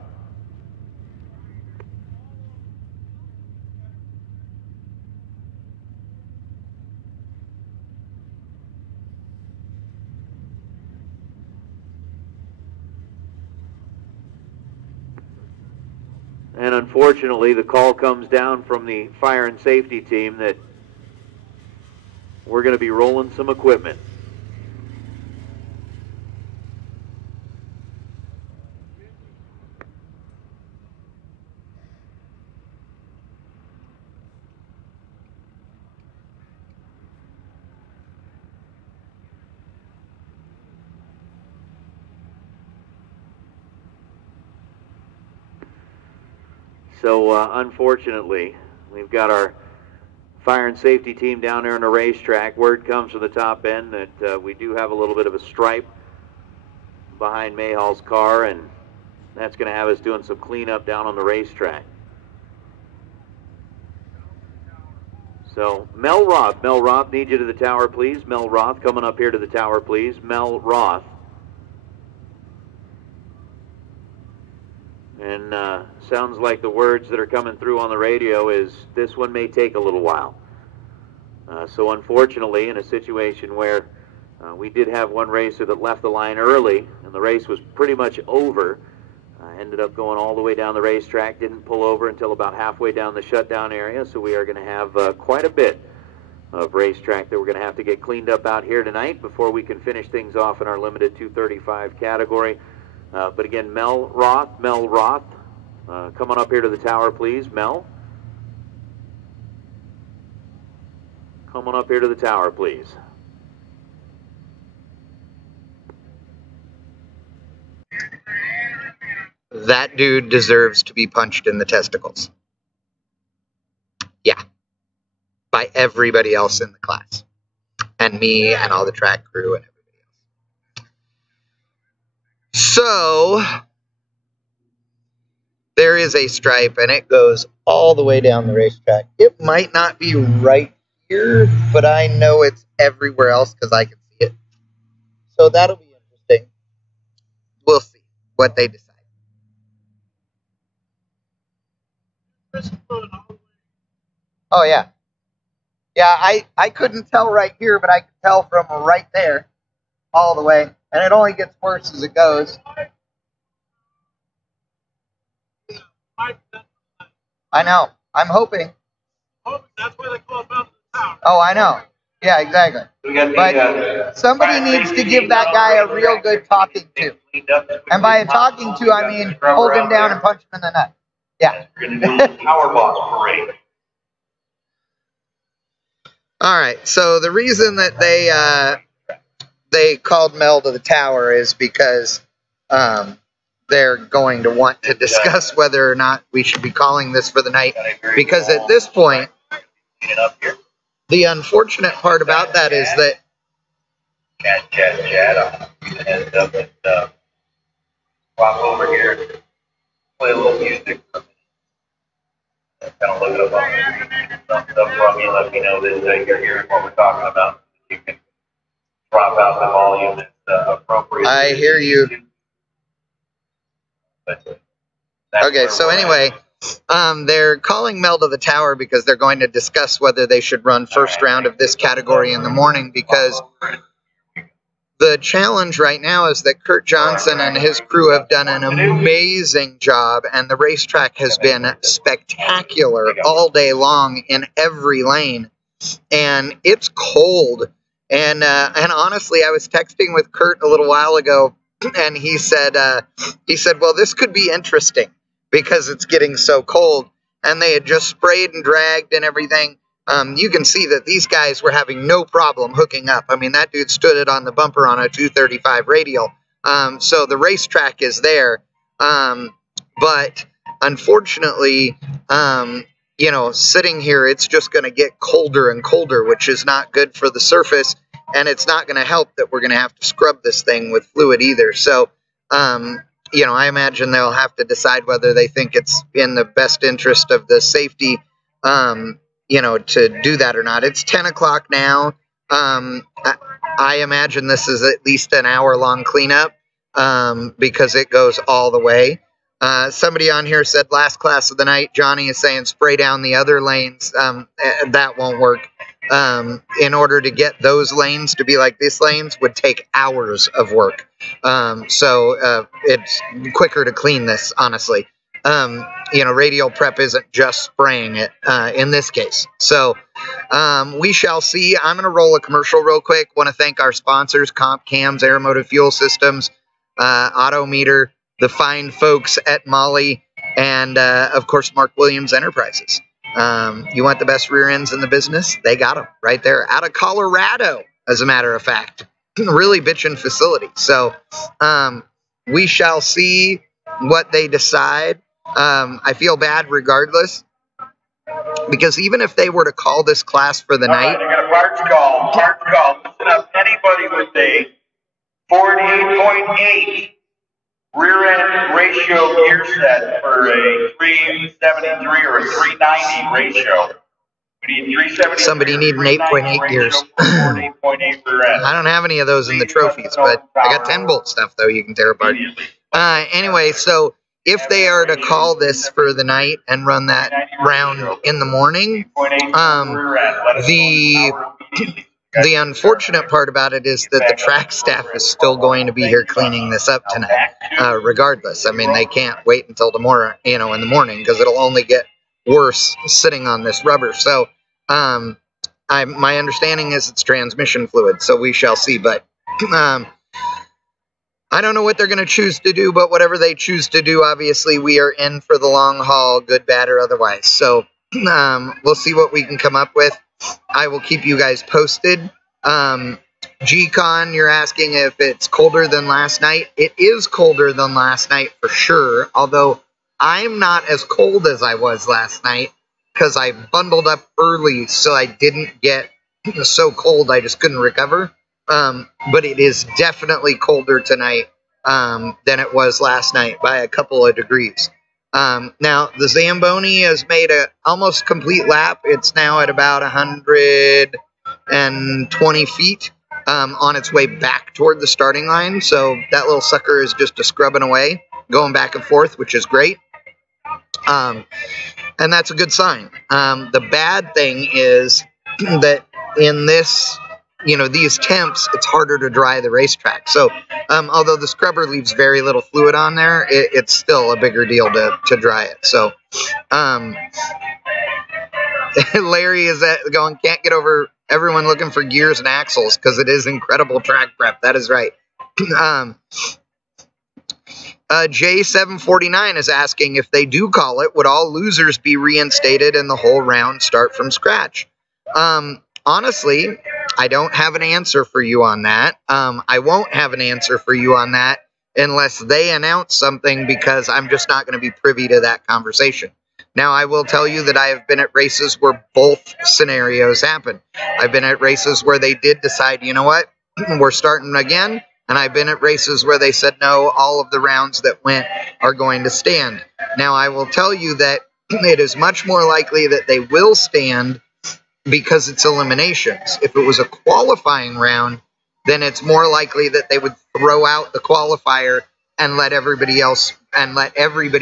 And unfortunately, the call comes down from the fire and safety team that we're going to be rolling some equipment. So, unfortunately, we've got our fire and safety team down there on the racetrack. Word comes from the top end that we do have a little bit of a stripe behind Mayhall's car, and that's going to have us doing some cleanup down on the racetrack. So, Mel Roth, need you to the tower, please. Mel Roth, coming up here to the tower, please. Mel Roth. And sounds like the words that are coming through on the radio is this one may take a little while. So unfortunately, in a situation where we did have one racer that left the line early and the race was pretty much over, ended up going all the way down the racetrack, didn't pull over until about halfway down the shutdown area. So we are going to have quite a bit of racetrack that we're going to have to get cleaned up out here tonight before we can finish things off in our limited 235 category. But again, Mel Roth, come on up here to the tower, please. Mel, come on up here to the tower, please. That dude deserves to be punched in the testicles. Yeah. By everybody else in the class. And me and all the track crew and everybody else. So, there is a stripe and it goes all the way down the racetrack. It might not be right here, but I know it's everywhere else because I can see it. So that'll be interesting. We'll see what they decide. Oh, yeah. Yeah, I couldn't tell right here, but I could tell from right there all the way. And it only gets worse as it goes. I know. I'm hoping. That's why they call about the tower. Oh, I know. Yeah, exactly. But somebody needs to give that guy a real good talking to. And by a talking to, I mean hold him down and punch him in the nut. Yeah. We're going to do a power box parade. All right. So the reason that they called Mel to the tower is because they're going to want to discuss whether or not we should be calling this for the night, because at this point, the unfortunate part about that is that And walk over here, play a little music. Kind of look it up on from you, let me know that you're hearing what we're talking about. You can drop out the volume that's appropriate. I hear you. Okay, so anyway, they're calling Mel to the tower because they're going to discuss whether they should run first round of this category in the morning, because the challenge right now is that Kurt Johnson and his crew have done an amazing job, and the racetrack has been spectacular all day long in every lane, and it's cold. And honestly, I was texting with Kurt a little while ago, and he said, well, this could be interesting because it's getting so cold, and they had just sprayed and dragged and everything. You can see that these guys were having no problem hooking up. I mean, that dude stood it on the bumper on a 235 Radial. So the racetrack is there. But unfortunately, you know, sitting here, it's just going to get colder and colder, which is not good for the surface. And it's not going to help that we're going to have to scrub this thing with fluid either. So, you know, I imagine they'll have to decide whether they think it's in the best interest of the safety, you know, to do that or not. It's 10 o'clock now. I imagine this is at least an hour-long cleanup because it goes all the way. Somebody on here said last class of the night, Johnny is saying spray down the other lanes. That won't work. In order to get those lanes to be like these lanes would take hours of work. So it's quicker to clean this, honestly. You know, radial prep isn't just spraying it in this case. So we shall see. I'm going to roll a commercial real quick. Want to thank our sponsors, Comp Cams, Aeromotive Fuel Systems, Autometer, the fine folks at Molly, and of course, Mark Williams Enterprises. You want the best rear ends in the business? They got them right there out of Colorado, as a matter of fact. Really bitchin' facility. So we shall see what they decide. I feel bad regardless, because even if they were to call this class for the night, they got a parts call. Listen up, anybody with a 48.8 rear end ratio gear set for a 373 or a 390 ratio. We need 370. Somebody need an 8.8 gears. I don't have any of those in the trophies, but I got 10 bolt stuff though you can tear apart. Anyway, so if they are to call this for the night and run that round in the morning, the unfortunate part about it is that the track staff is still going to be here cleaning this up tonight, regardless. I mean, they can't wait until tomorrow, you know, in the morning, because it'll only get worse sitting on this rubber. So, my understanding is it's transmission fluid, so we shall see. But I don't know what they're going to choose to do, but whatever they choose to do, obviously we are in for the long haul, good, bad, or otherwise. So we'll see what we can come up with. I will keep you guys posted. G-Con, you're asking if it's colder than last night. It is colder than last night for sure, although I'm not as cold as I was last night because I bundled up early so I didn't get so cold I just couldn't recover. But it is definitely colder tonight than it was last night by a couple of degrees. Now, the Zamboni has made a almost complete lap. It's now at about 120 feet on its way back toward the starting line. So that little sucker is just a scrubbing away, going back and forth, which is great. And that's a good sign. The bad thing is that in this, you know, these temps, it's harder to dry the racetrack. So, although the scrubber leaves very little fluid on there, it's still a bigger deal to dry it. So, Larry is going, can't get over everyone looking for gears and axles because it is incredible track prep. That is right. J749 is asking if they do call it, would all losers be reinstated and the whole round start from scratch? Honestly, I don't have an answer for you on that. I won't have an answer for you on that unless they announce something, because I'm just not going to be privy to that conversation. Now, I will tell you that I have been at races where both scenarios happen. I've been at races where they did decide, you know what, we're starting again. And I've been at races where they said, no, all of the rounds that went are going to stand. Now, I will tell you that it is much more likely that they will stand because it's eliminations. If it was a qualifying round, then it's more likely that they would throw out the qualifier and let everybody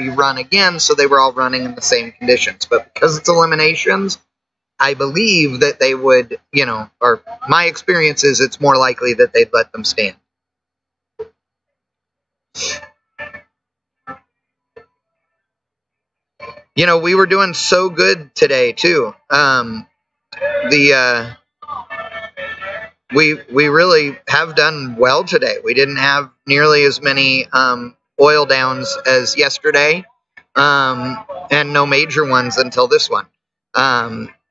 run again, so they were all running in the same conditions. But because it's eliminations, I believe that they would, or my experience is it's more likely that they'd let them stand. We were doing so good today too. We really have done well today. We didn't have nearly as many oil downs as yesterday, and no major ones until this one.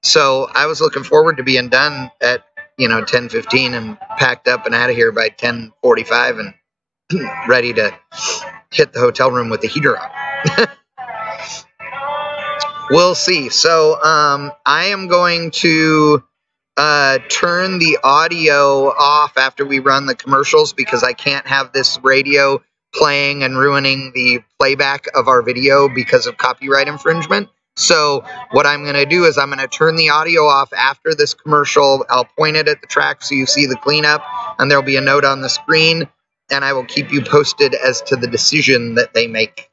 So I was looking forward to being done at 10:15 and packed up and out of here by 10:45 and ready to hit the hotel room with the heater on. We'll see. So I am going to turn the audio off after we run the commercials, because I can't have this radio playing and ruining the playback of our video because of copyright infringement. So what I'm going to do is I'm going to turn the audio off after this commercial. I'll point it at the track so you see the cleanup, and there'll be a note on the screen, and I will keep you posted as to the decision that they make.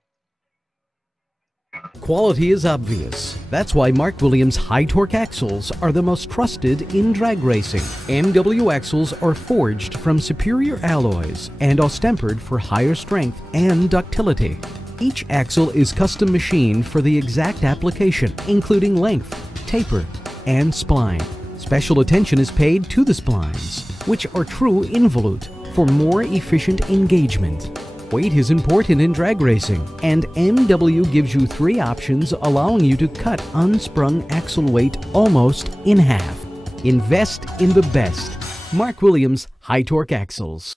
Quality is obvious. That's why Mark Williams high-torque axles are the most trusted in drag racing. MW axles are forged from superior alloys and are tempered for higher strength and ductility. Each axle is custom machined for the exact application, including length, taper, and spline. Special attention is paid to the splines, which are true involute for more efficient engagement. Weight is important in drag racing, and MW gives you 3 options allowing you to cut unsprung axle weight almost in half. Invest in the best. Mark Williams high-torque axles.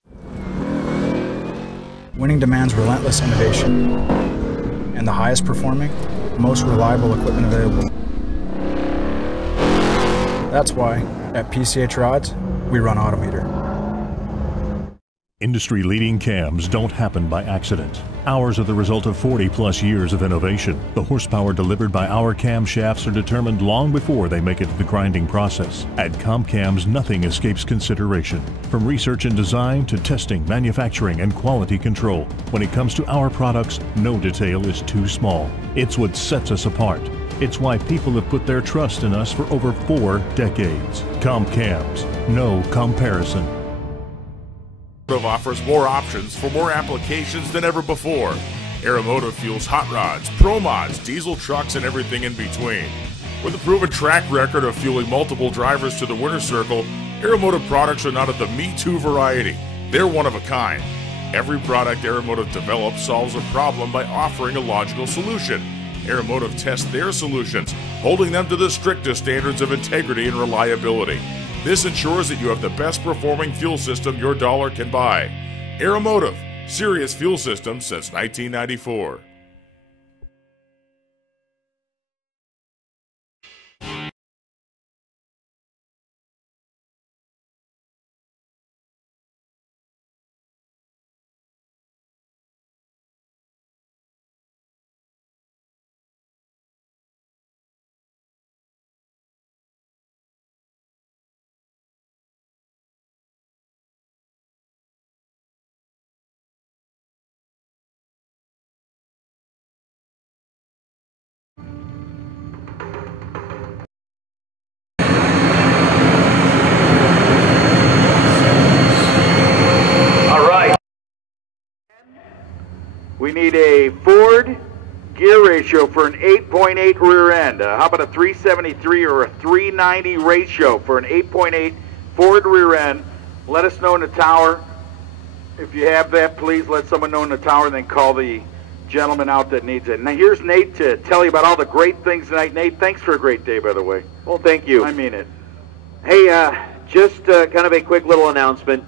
Winning demands relentless innovation and the highest performing, most reliable equipment available. That's why, at PCH Rods, we run Autometer. Industry-leading cams don't happen by accident. Ours are the result of 40-plus years of innovation. The horsepower delivered by our camshafts are determined long before they make it to the grinding process. At CompCams, nothing escapes consideration. From research and design to testing, manufacturing, and quality control. When it comes to our products, no detail is too small. It's what sets us apart. It's why people have put their trust in us for over 4 decades. CompCams, no comparison. Offers more options for more applications than ever before. Aeromotive fuels hot rods, pro mods, diesel trucks, and everything in between. With a proven track record of fueling multiple drivers to the winner's circle, Aeromotive products are not of the Me Too variety. They're one of a kind. Every product Aeromotive develops solves a problem by offering a logical solution. Aeromotive tests their solutions, holding them to the strictest standards of integrity and reliability. This ensures that you have the best performing fuel system your dollar can buy. Aeromotive, serious fuel systems since 1994. We need a Ford gear ratio for an 8.8 rear end. How about a 373 or a 390 ratio for an 8.8 Ford rear end? Let us know in the tower. If you have that, please let someone know in the tower, and then call the gentleman out that needs it. Now here's Nate to tell you about all the great things tonight. Nate, thanks for a great day, by the way. Well, thank you. I mean it. Hey, just kind of a quick little announcement.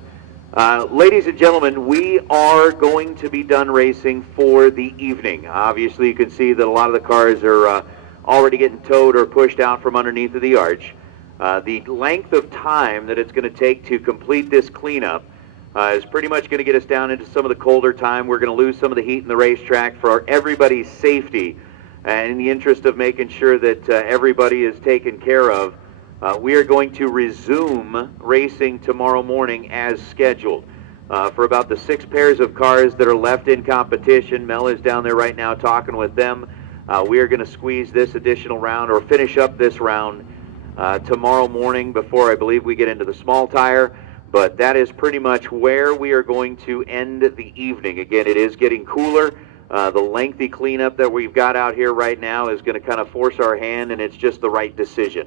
Ladies and gentlemen, we are going to be done racing for the evening. Obviously, you can see that a lot of the cars are already getting towed or pushed out from underneath of the arch. The length of time that it's going to take to complete this cleanup is pretty much going to get us down into some of the colder time. We're going to lose some of the heat in the racetrack for everybody's safety. And in the interest of making sure that everybody is taken care of, we are going to resume racing tomorrow morning as scheduled. For about the 6 pairs of cars that are left in competition, Mel is down there right now talking with them. We are going to squeeze this additional round, or finish up this round tomorrow morning before I believe we get into the small tire. But that is pretty much where we are going to end the evening. Again, it is getting cooler. The lengthy cleanup that we've got out here right now is going to kind of force our hand, and it's just the right decision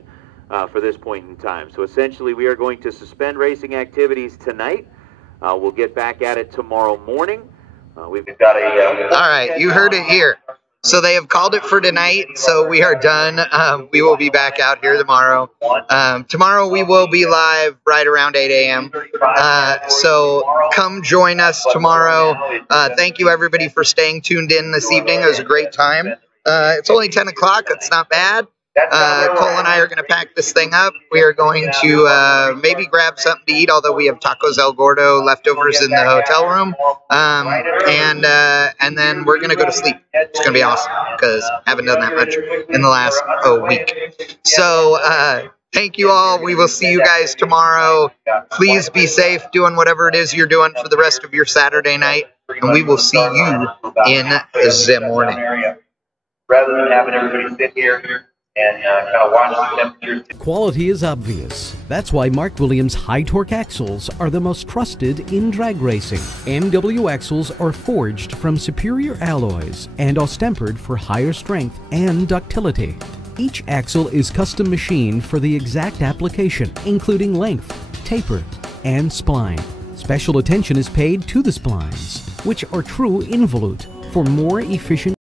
for this point in time. So essentially, we are going to suspend racing activities tonight. We'll get back at it tomorrow morning. We've got a... All right, you heard it here. So they have called it for tonight, so we are done. We will be back out here tomorrow. Tomorrow we will be live right around 8 a.m. So come join us tomorrow. Thank you, everybody, for staying tuned in this evening. It was a great time. It's only 10 o'clock. It's not bad. Cole and I are going to pack this thing up. We are going to maybe grab something to eat, although we have tacos El Gordo leftovers in the hotel room. And then we're going to go to sleep. It's going to be awesome because I haven't done that much in the last week. So thank you all. We will see you guys tomorrow. Please be safe doing whatever it is you're doing for the rest of your Saturday night. And we will see you in the morning. Rather than having everybody sit here and kind of watch the temperatures. Quality is obvious. That's why Mark Williams high-torque axles are the most trusted in drag racing. MW axles are forged from superior alloys and are tempered for higher strength and ductility. Each axle is custom machined for the exact application, including length, taper, and spline. Special attention is paid to the splines, which are true involute for more efficient